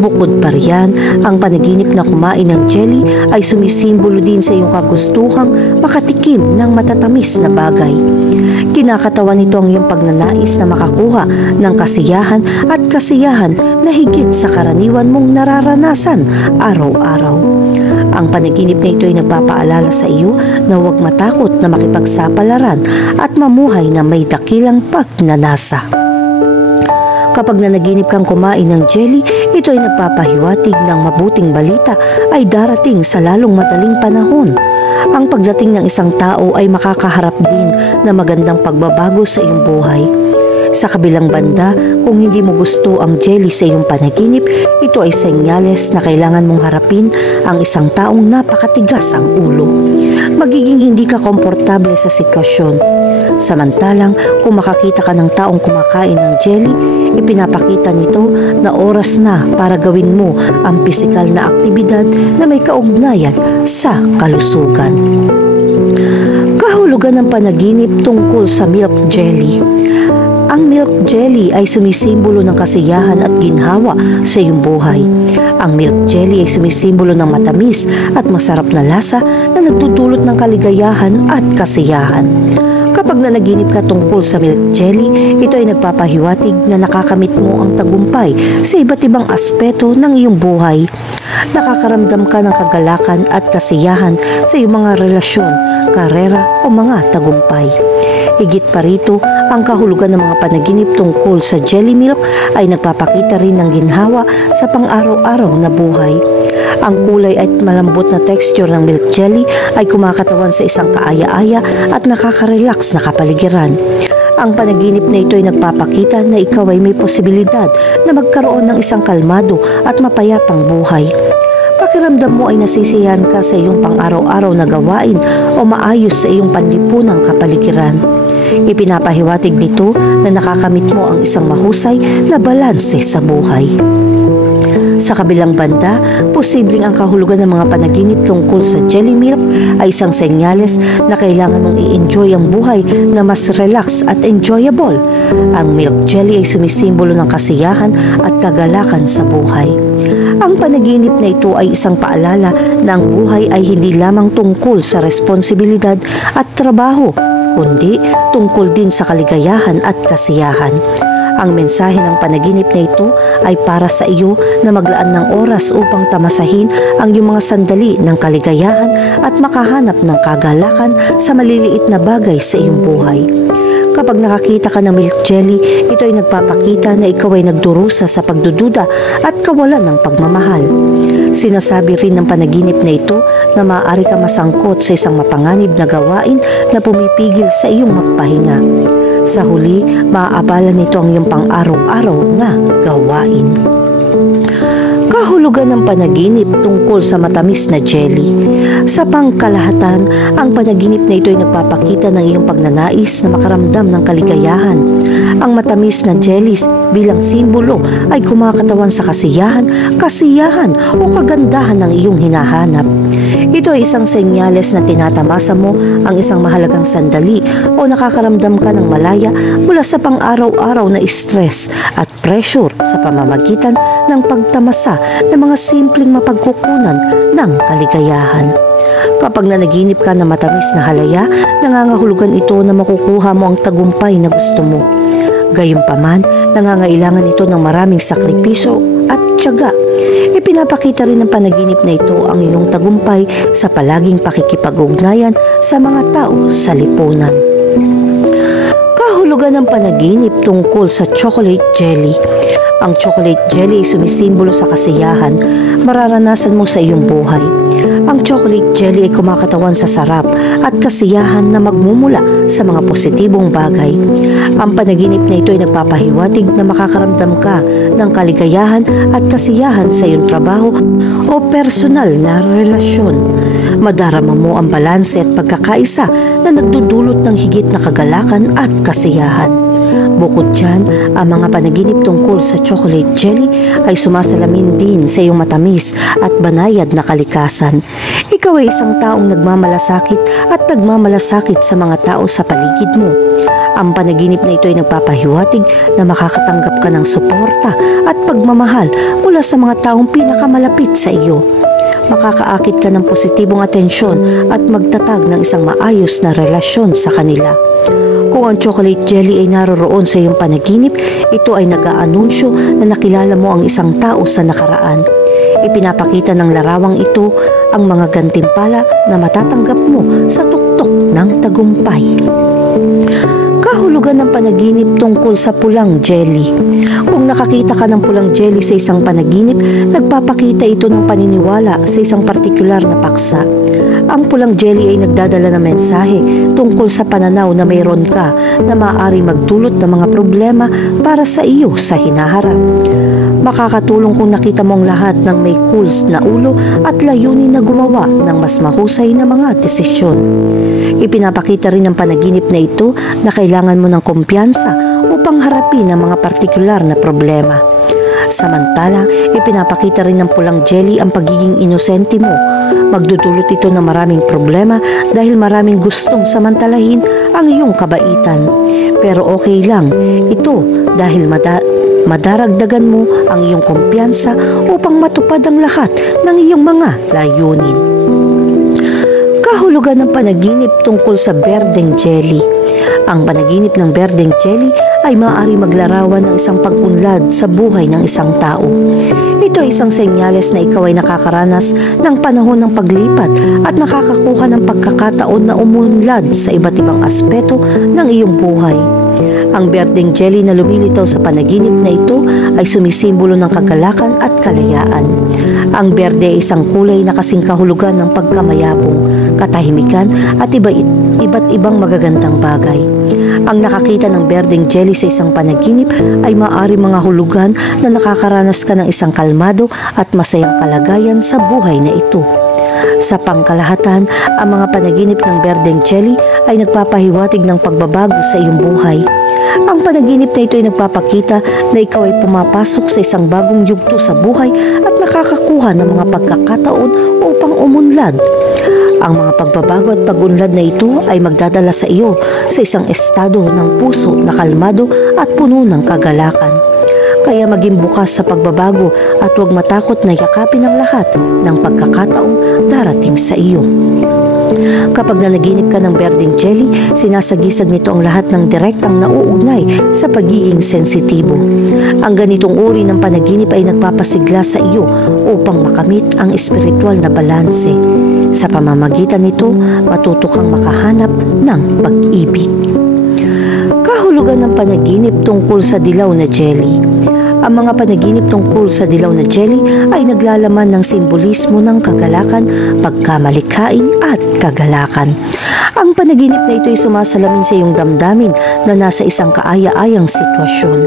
Bukod pa riyan, ang panaginip na kumain ng jelly ay sumisimbolo din sa iyong kagustuhang makatikim ng matatamis na bagay. Kinakatawan nito ang iyong pagnanais na makakuha ng kasiyahan at kasiyahan na higit sa karaniwan mong nararanasan araw-araw. Ang panaginip na ito ay nagpapaalala sa iyo na huwag matakot na makipagsapalaran at mamuhay na may dakilang pagnanasa. Kapag nanaginip kang kumain ng jelly, ito ay nagpapahiwatig ng mabuting balita ay darating sa lalong madaling panahon. Ang pagdating ng isang tao ay makakaharap din na magandang pagbabago sa iyong buhay. Sa kabilang banda, kung hindi mo gusto ang jelly sa iyong panaginip, ito ay senyales na kailangan mong harapin ang isang taong napakatigas ang ulo. Magiging hindi ka komportable sa sitwasyon. Samantalang, kung makakita ka ng taong kumakain ng jelly, ipinapakita nito na oras na para gawin mo ang pisikal na aktibidad na may kaugnayan sa kalusugan. Kahulugan ng panaginip tungkol sa milk jelly. Ang milk jelly ay sumisimbolo ng kasiyahan at ginhawa sa iyong buhay. Ang milk jelly ay sumisimbolo ng matamis at masarap na lasa na nagdudulot ng kaligayahan at kasiyahan. Kapag nanaginip ka tungkol sa milk jelly, ito ay nagpapahiwatig na nakakamit mo ang tagumpay sa iba't ibang aspeto ng iyong buhay. Nakakaramdam ka ng kagalakan at kasiyahan sa iyong mga relasyon, karera o mga tagumpay. Higit pa rito, ang kahulugan ng mga panaginip tungkol sa jelly milk ay nagpapakita rin ng ginhawa sa pang-araw-araw na buhay. Ang kulay at malambot na texture ng milk jelly ay kumakatawan sa isang kaaya-aya at nakaka-relax na kapaligiran. Ang panaginip na ito ay nagpapakita na ikaw ay may posibilidad na magkaroon ng isang kalmado at mapayapang buhay. Pakiramdam mo ay nasisiyahan ka sa iyong pang-araw-araw na gawain o maayos sa iyong panlipunang kapaligiran. Ipinapahiwatig nito na nakakamit mo ang isang mahusay na balanse sa buhay. Sa kabilang banda, posibleng ang kahulugan ng mga panaginip tungkol sa jelly milk ay isang senyales na kailangan mong i-enjoy ang buhay na mas relax at enjoyable. Ang milk jelly ay sumisimbolo ng kasiyahan at kagalakan sa buhay. Ang panaginip na ito ay isang paalala na ang buhay ay hindi lamang tungkol sa responsibilidad at trabaho, kundi tungkol din sa kaligayahan at kasiyahan. Ang mensahe ng panaginip na ito ay para sa iyo na maglaan ng oras upang tamasahin ang iyong mga sandali ng kaligayahan at makahanap ng kagalakan sa maliliit na bagay sa iyong buhay. Kapag nakakita ka ng milk jelly, ito ay nagpapakita na ikaw ay nagdurusa sa pagdududa at kawalan ng pagmamahal. Sinasabi rin ng panaginip na ito na maaari ka masangkot sa isang mapanganib na gawain na pumipigil sa iyong magpahinga. Sa huli, maaabala nito ang iyong pang-araw-araw na gawain. Kahulugan ng panaginip tungkol sa matamis na jelly. Sa pangkalahatan, ang panaginip na ito ay nagpapakita ng iyong pagnanais na makaramdam ng kaligayahan. Ang matamis na jellies bilang simbolo ay kumakatawan sa kasiyahan o kagandahan ng iyong hinahanap. Ito ay isang senyales na tinatamasa mo ang isang mahalagang sandali o nakakaramdam ka ng malaya mula sa pang-araw-araw na stress at pressure sa pamamagitan ng pagtamasa ng mga simpleng mapagkukunan ng kaligayahan. Kapag nanaginip ka na matamis na halaya, nangangahulugan ito na makukuha mo ang tagumpay na gusto mo. Gayunpaman, nangangailangan ito ng maraming sakripisyo at tiyaga. Ipinapakita rin ng panaginip na ito ang iyong tagumpay sa palaging pakikipag-ugnayan sa mga tao sa lipunan. Kahulugan ng panaginip tungkol sa chocolate jelly. Ang chocolate jelly ay sumisimbolo sa kasiyahan mararanasan mo sa iyong buhay. Ang chocolate jelly ay kumakatawan sa sarap at kasiyahan na magmumula sa mga positibong bagay. Ang panaginip na ito ay nagpapahiwatig na makakaramdam ka ng kaligayahan at kasiyahan sa iyong trabaho o personal na relasyon. Madarama mo ang balanse at pagkakaisa na nagdudulot ng higit na kagalakan at kasiyahan. Bukod dyan, ang mga panaginip tungkol sa chocolate jelly ay sumasalamin din sa iyong matamis at banayad na kalikasan. Ikaw ay isang taong nagmamalasakit at nagmamalasakit sa mga tao sa paligid mo. Ang panaginip na ito ay nagpapahiwatig na makakatanggap ka ng suporta at pagmamahal mula sa mga taong pinakamalapit sa iyo. Makakaakit ka ng positibong atensyon at magtatag ng isang maayos na relasyon sa kanila. Kung ang chocolate jelly ay naroroon sa iyong panaginip, ito ay nag-aanunsyo na nakilala mo ang isang tao sa nakaraan. Ipinapakita ng larawang ito ang mga gantimpala na matatanggap mo sa tuktok ng tagumpay. Kahulugan ng panaginip tungkol sa pulang jelly. Kung nakakita ka ng pulang jelly sa isang panaginip, nagpapakita ito ng paniniwala sa isang partikular na paksa. Ang pulang jelly ay nagdadala ng mensahe tungkol sa pananaw na mayroon ka na maaari magdulot ng mga problema para sa iyo sa hinaharap. Makakatulong kung nakita mo ang lahat ng may kuls na ulo at layunin na gumawa ng mas mahusay na mga desisyon. Ipinapakita rin ng panaginip na ito na kailangan mo ng kumpiyansa upang harapin ang mga partikular na problema. Samantala, ipinapakita rin ng pulang jelly ang pagiging inosente mo. Magdudulot ito ng maraming problema dahil maraming gustong samantalahin ang iyong kabaitan. Pero okay lang ito dahil madaragdagan mo ang iyong kumpiyansa upang matupad ang lahat ng iyong mga layunin. Kahulugan ng panaginip tungkol sa berdeng jelly. Ang panaginip ng berdeng jelly ay maaari maglarawan ng isang pag-unlad sa buhay ng isang tao. Ito ay isang senyales na ikaw ay nakakaranas ng panahon ng paglipat at nakakakuha ng pagkakataon na umunlad sa iba't ibang aspeto ng iyong buhay. Ang berdeng jelly na lumilitaw sa panaginip na ito ay sumisimbolo ng kagalakan at kalayaan. Ang berde ay isang kulay na kasing kahulugan ng pagkamayabong, katahimikan at iba't ibang magagandang bagay. Ang nakakita ng berdeng jelly sa isang panaginip ay maaari mga hulugan na nakakaranas ka ng isang kalmado at masayang kalagayan sa buhay na ito. Sa pangkalahatan, ang mga panaginip ng berdeng jelly ay nagpapahiwatig ng pagbabago sa iyong buhay. Ang panaginip na ito ay nagpapakita na ikaw ay pumapasok sa isang bagong yugto sa buhay at nakakakuha ng mga pagkakataon upang umunlad. Ang mga pagbabago at pag-unlad na ito ay magdadala sa iyo sa isang estado ng puso na kalmado at puno ng kagalakan. Kaya maging bukas sa pagbabago at huwag matakot na yakapin ang lahat ng pagkakataong darating sa iyo. Kapag nanaginip ka ng berdeng jelly, sinasagisag nito ang lahat ng direktang nauugnay sa pagiging sensitibo. Ang ganitong uri ng panaginip ay nagpapasigla sa iyo upang makamit ang espiritual na balanse. Sa pamamagitan nito, matuto kang makahanap ng pag-ibig. Kahulugan ng panaginip tungkol sa dilaw na jelly. Ang mga panaginip tungkol sa dilaw na jelly ay naglalaman ng simbolismo ng kagalakan, pagkamalikhain at kagalakan. Ang panaginip na ito ay sumasalamin sa iyong damdamin na nasa isang kaaya-ayang sitwasyon.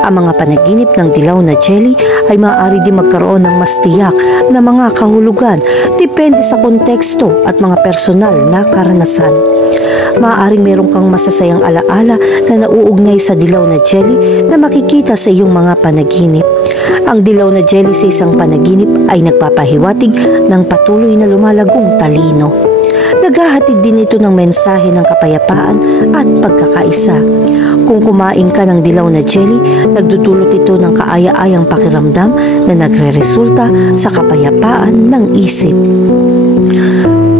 Ang mga panaginip ng dilaw na jelly ay maaari din magkaroon ng mas tiyak na mga kahulugan depende sa konteksto at mga personal na karanasan. Maaaring meron kang masasayang alaala na nauugnay sa dilaw na jelly na makikita sa iyong mga panaginip. Ang dilaw na jelly sa isang panaginip ay nagpapahiwatig ng patuloy na lumalagong talino. Naghahatid din ito ng mensahe ng kapayapaan at pagkakaisa. Kung kumain ka ng dilaw na jelly, nagdudulot ito ng kaaya-ayang pakiramdam na nagre-resulta sa kapayapaan ng isip.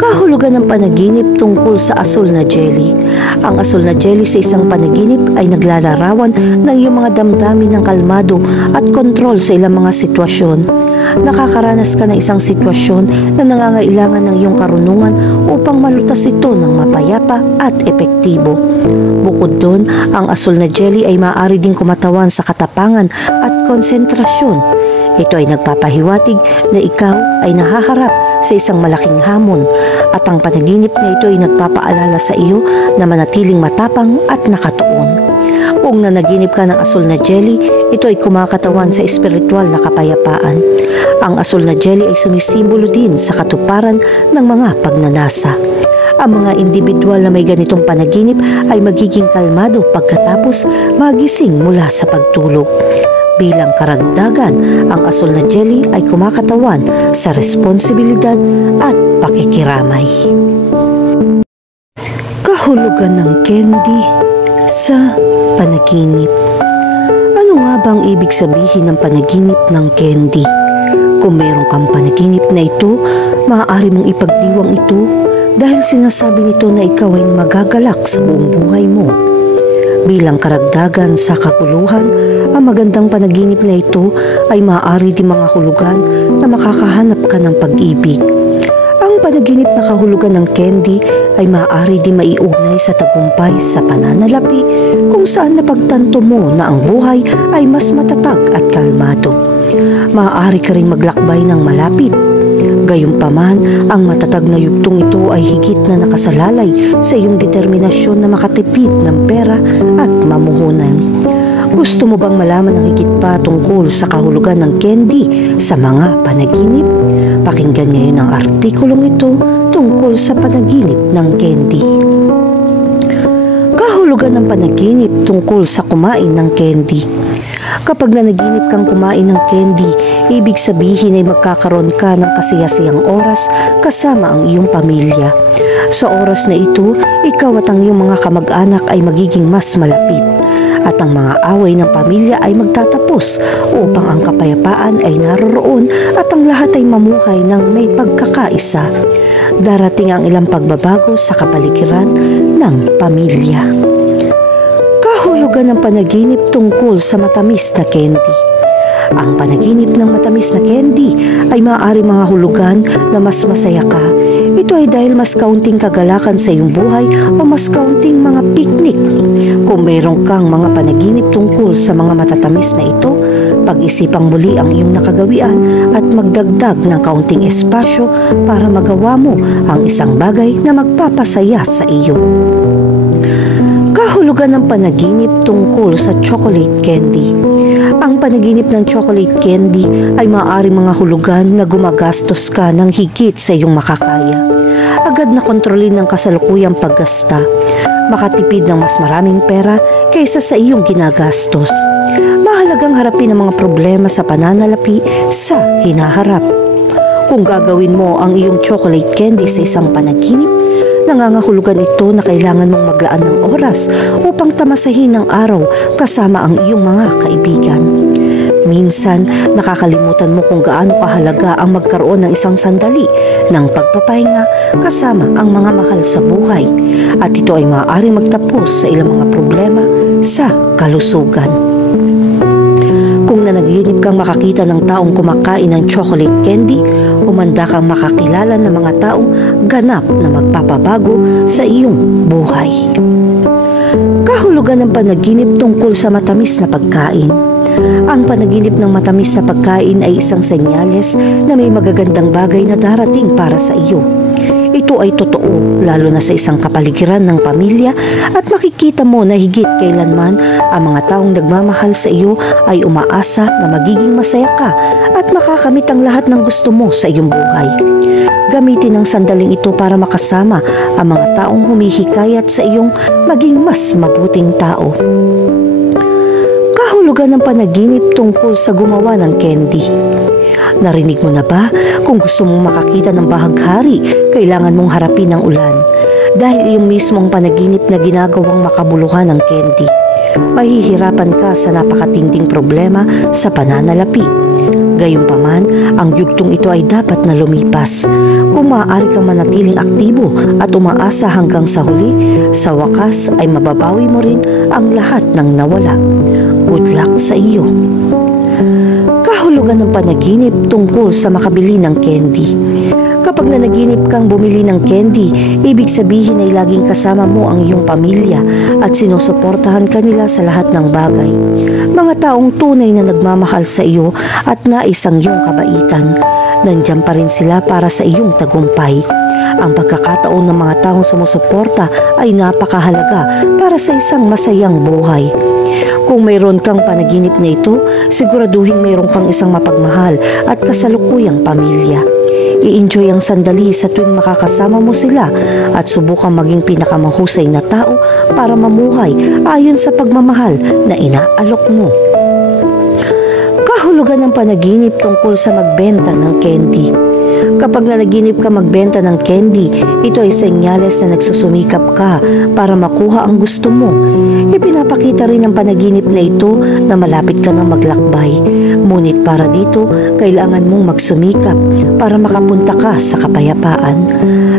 Kahulugan ng panaginip tungkol sa asul na jelly. Ang asul na jelly sa isang panaginip ay naglalarawan ng iyong mga damdamin ng kalmado at kontrol sa ilang mga sitwasyon. Nakakaranas ka ng isang sitwasyon na nangangailangan ng iyong karunungan upang malutas ito ng mapayapa at epektibo. Bukod doon, ang asul na jelly ay maaari ding kumatawan sa katapangan at konsentrasyon. Ito ay nagpapahiwatig na ikaw ay nahaharap sa isang malaking hamon at ang panaginip na ito ay nagpapaalala sa iyo na manatiling matapang at nakatuon. Kung nanaginip ka ng asul na jelly, ito ay kumakatawan sa espiritual na kapayapaan. Ang asul na jelly ay sumisimbolo din sa katuparan ng mga pagnanasa. Ang mga individual na may ganitong panaginip ay magiging kalmado pagkatapos magising mula sa pagtulog. Bilang karagdagan, ang asul na jelly ay kumakatawan sa responsibilidad at pakikiramay. Kahulugan ng candy sa panaginip. Ano nga bang ibig sabihin ng panaginip ng candy? Kung meron kang panaginip na ito, maaari mong ipagdiwang ito dahil sinasabi nito na ikaw ay magagalak sa buong buhay mo. Bilang karagdagan sa kaguluhan, ang magandang panaginip na ito ay maaari din mga hulugan na makakahanap ka ng pag-ibig. Ang panaginip na kahulugan ng candy ay maaari din maiugnay sa tagumpay sa pananalapi kung saan napagtanto mo na ang buhay ay mas matatag at kalmado. Maaari ka rin maglakbay ng malapit. Gayunpaman, ang matatag na yugtong ito ay higit na nakasalalay sa iyong determinasyon na makatipid ng pera at mamuhunan. Gusto mo bang malaman ang higit pa tungkol sa kahulugan ng candy sa mga panaginip? Pakinggan ngayon ang artikulong ito tungkol sa panaginip ng candy. Kahulugan ng panaginip tungkol sa kumain ng candy. Kapag nanaginip kang kumain ng candy, ibig sabihin ay magkakaroon ka ng kasiyasiyang oras kasama ang iyong pamilya. Sa oras na ito, ikaw at ang iyong mga kamag-anak ay magiging mas malapit at ang mga away ng pamilya ay magtatapos upang ang kapayapaan ay naroroon at ang lahat ay mamuhay ng may pagkakaisa. Darating ang ilang pagbabago sa kapaligiran ng pamilya. Kahulugan ng panaginip tungkol sa matamis na candy. Ang panaginip ng matamis na candy ay maaari mga hulugan na mas masaya ka. Ito ay dahil mas kaunting kagalakan sa iyong buhay o mas kaunting mga picnic. Kung mayroon kang mga panaginip tungkol sa mga matatamis na ito, pag-isipang muli ang iyong nakagawian at magdagdag ng kaunting espasyo para magawa mo ang isang bagay na magpapasaya sa iyo. Kahulugan ng panaginip tungkol sa chocolate candy. Ang panaginip ng chocolate candy ay maaaring mga hulugan na gumagastos ka ng higit sa iyong makakaya. Agad na kontrolin ng kasalukuyang paggasta. Makatipid ng mas maraming pera kaysa sa iyong ginagastos. Mahalagang harapin ang mga problema sa pananalapi sa hinaharap. Kung gagawin mo ang iyong chocolate candy sa isang panaginip, nangangahulugan ito na kailangan mong maglaan ng oras upang tamasahin ang araw kasama ang iyong mga kaibigan. Minsan, nakakalimutan mo kung gaano kahalaga ang magkaroon ng isang sandali ng pagpapahinga kasama ang mga mahal sa buhay at ito ay maaaring magtapos sa ilang mga problema sa kalusugan. Kung nanaginip kang makakita ng taong kumakain ng chocolate candy, humanda kang makakilala ng mga taong ganap na magpapabago sa iyong buhay. Kahulugan ng panaginip tungkol sa matamis na pagkain. Ang panaginip ng matamis na pagkain ay isang senyales na may magagandang bagay na darating para sa iyo. Ito ay totoo lalo na sa isang kapaligiran ng pamilya at makikita mo na higit kailanman ang mga taong nagmamahal sa iyo ay umaasa na magiging masaya ka at makakamit ang lahat ng gusto mo sa iyong buhay. Gamitin ang sandaling ito para makasama ang mga taong humihikayat sa iyong maging mas mabuting tao. Kahulugan ng panaginip tungkol sa gumawa ng candy. Narinig mo na ba kung gusto mong makakita ng bahaghari, kailangan mong harapin ang ulan? Dahil iyong mismong panaginip na ginagawang makabuluhan ng candy. Mahihirapan ka sa napakatinding problema sa pananalapi. Gayunpaman, ang yugtong ito ay dapat na lumipas. Kung maaari kang manatiling aktibo at umaasa hanggang sa huli, sa wakas ay mababawi mo rin ang lahat ng nawala. Good luck sa iyo. Kahulugan ng panaginip tungkol sa makabili ng candy. Kapag nanaginip kang bumili ng candy, ibig sabihin ay laging kasama mo ang iyong pamilya at sinusuportahan ka nila sa lahat ng bagay. Mga taong tunay na nagmamahal sa iyo at nais ang iyong kabaitan. Nandiyan pa rin sila para sa iyong tagumpay. Ang pagkakataon ng mga taong sumusuporta ay napakahalaga para sa isang masayang buhay. Kung mayroon kang panaginip na ito, siguraduhin mayroon kang isang mapagmahal at kasalukuyang pamilya. I-enjoy ang sandali sa tuwing makakasama mo sila at subukang maging pinakamahusay na tao para mamuhay ayon sa pagmamahal na inaalok mo. Kahulugan ng panaginip tungkol sa magbenta ng candy. Kapag nanaginip ka magbenta ng candy, ito ay senyales na nagsusumikap ka para makuha ang gusto mo. Ipinapakita rin ng panaginip na ito na malapit ka ng maglakbay. Ngunit para dito, kailangan mong magsumikap para makapunta ka sa kapayapaan.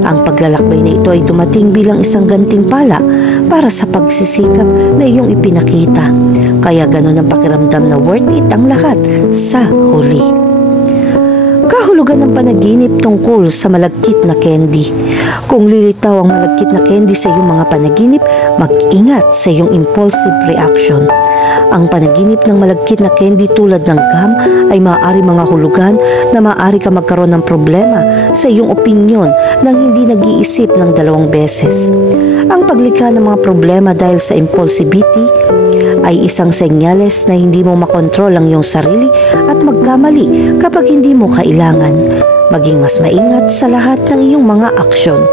Ang paglalakbay na ito ay dumating bilang isang gantimpala para sa pagsisikap na iyong ipinakita. Kaya ganun ang pakiramdam na worth it ang lahat sa huli. Kahulugan ng panaginip tungkol sa malagkit na candy. Kung lilitaw ang malagkit na candy sa iyong mga panaginip, mag-ingat sa iyong impulsive reaction. Ang panaginip ng malagkit na candy tulad ng gum ay maaari mga hulugan na maaari ka magkaroon ng problema sa iyong opinyon nang hindi nag-iisip ng dalawang beses. Ang paglikha ng mga problema dahil sa impulsivity ay isang senyales na hindi mo makontrol ang iyong sarili at magkamali kapag hindi mo kailangan. Maging mas maingat sa lahat ng iyong mga aksyon.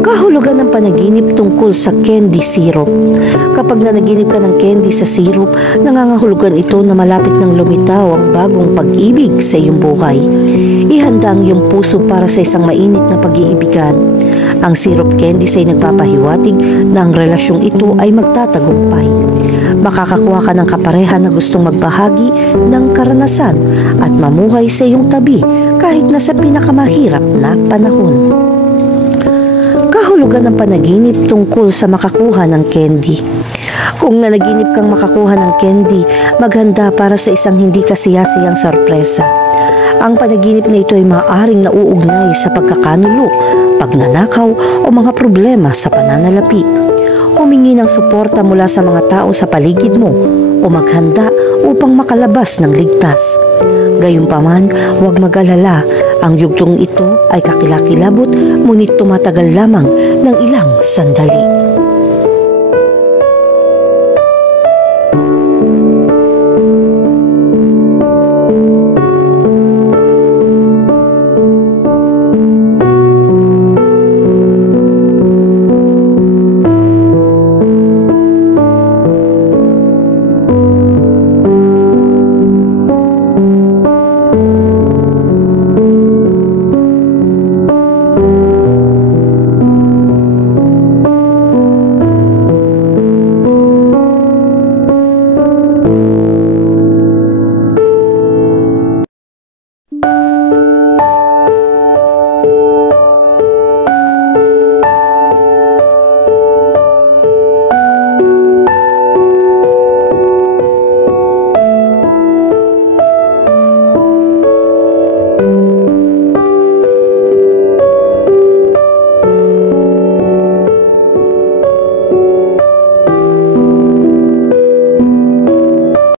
Kahulugan ng panaginip tungkol sa candy syrup. Kapag nanaginip ka ng candy sa syrup, nangangahulugan ito na malapit ng lumitaw ang bagong pag-ibig sa iyong buhay. Ihanda ang iyong puso para sa isang mainit na pag-iibigan. Ang syrup candy ay nagpapahiwatig na ang relasyong ito ay magtatagumpay. Makakakuha ka ng kapareha na gustong magbahagi ng karanasan at mamuhay sa iyong tabi kahit na sa pinakamahirap na panahon. Kahulugan ng panaginip tungkol sa makakuha ng candy. Kung nanaginip kang makakuha ng candy, maghanda para sa isang hindi kasiyasiyang sorpresa. Ang panaginip na ito ay maaaring nauugnay sa pagkakanulo, pagnanakaw o mga problema sa pananalapi. Humingi ng suporta mula sa mga tao sa paligid mo o maghanda upang makalabas ng ligtas. Gayunpaman, huwag mag-alala, ang yugtong ito ay kakilakilabot ngunit tumatagal lamang ng ilang sandali.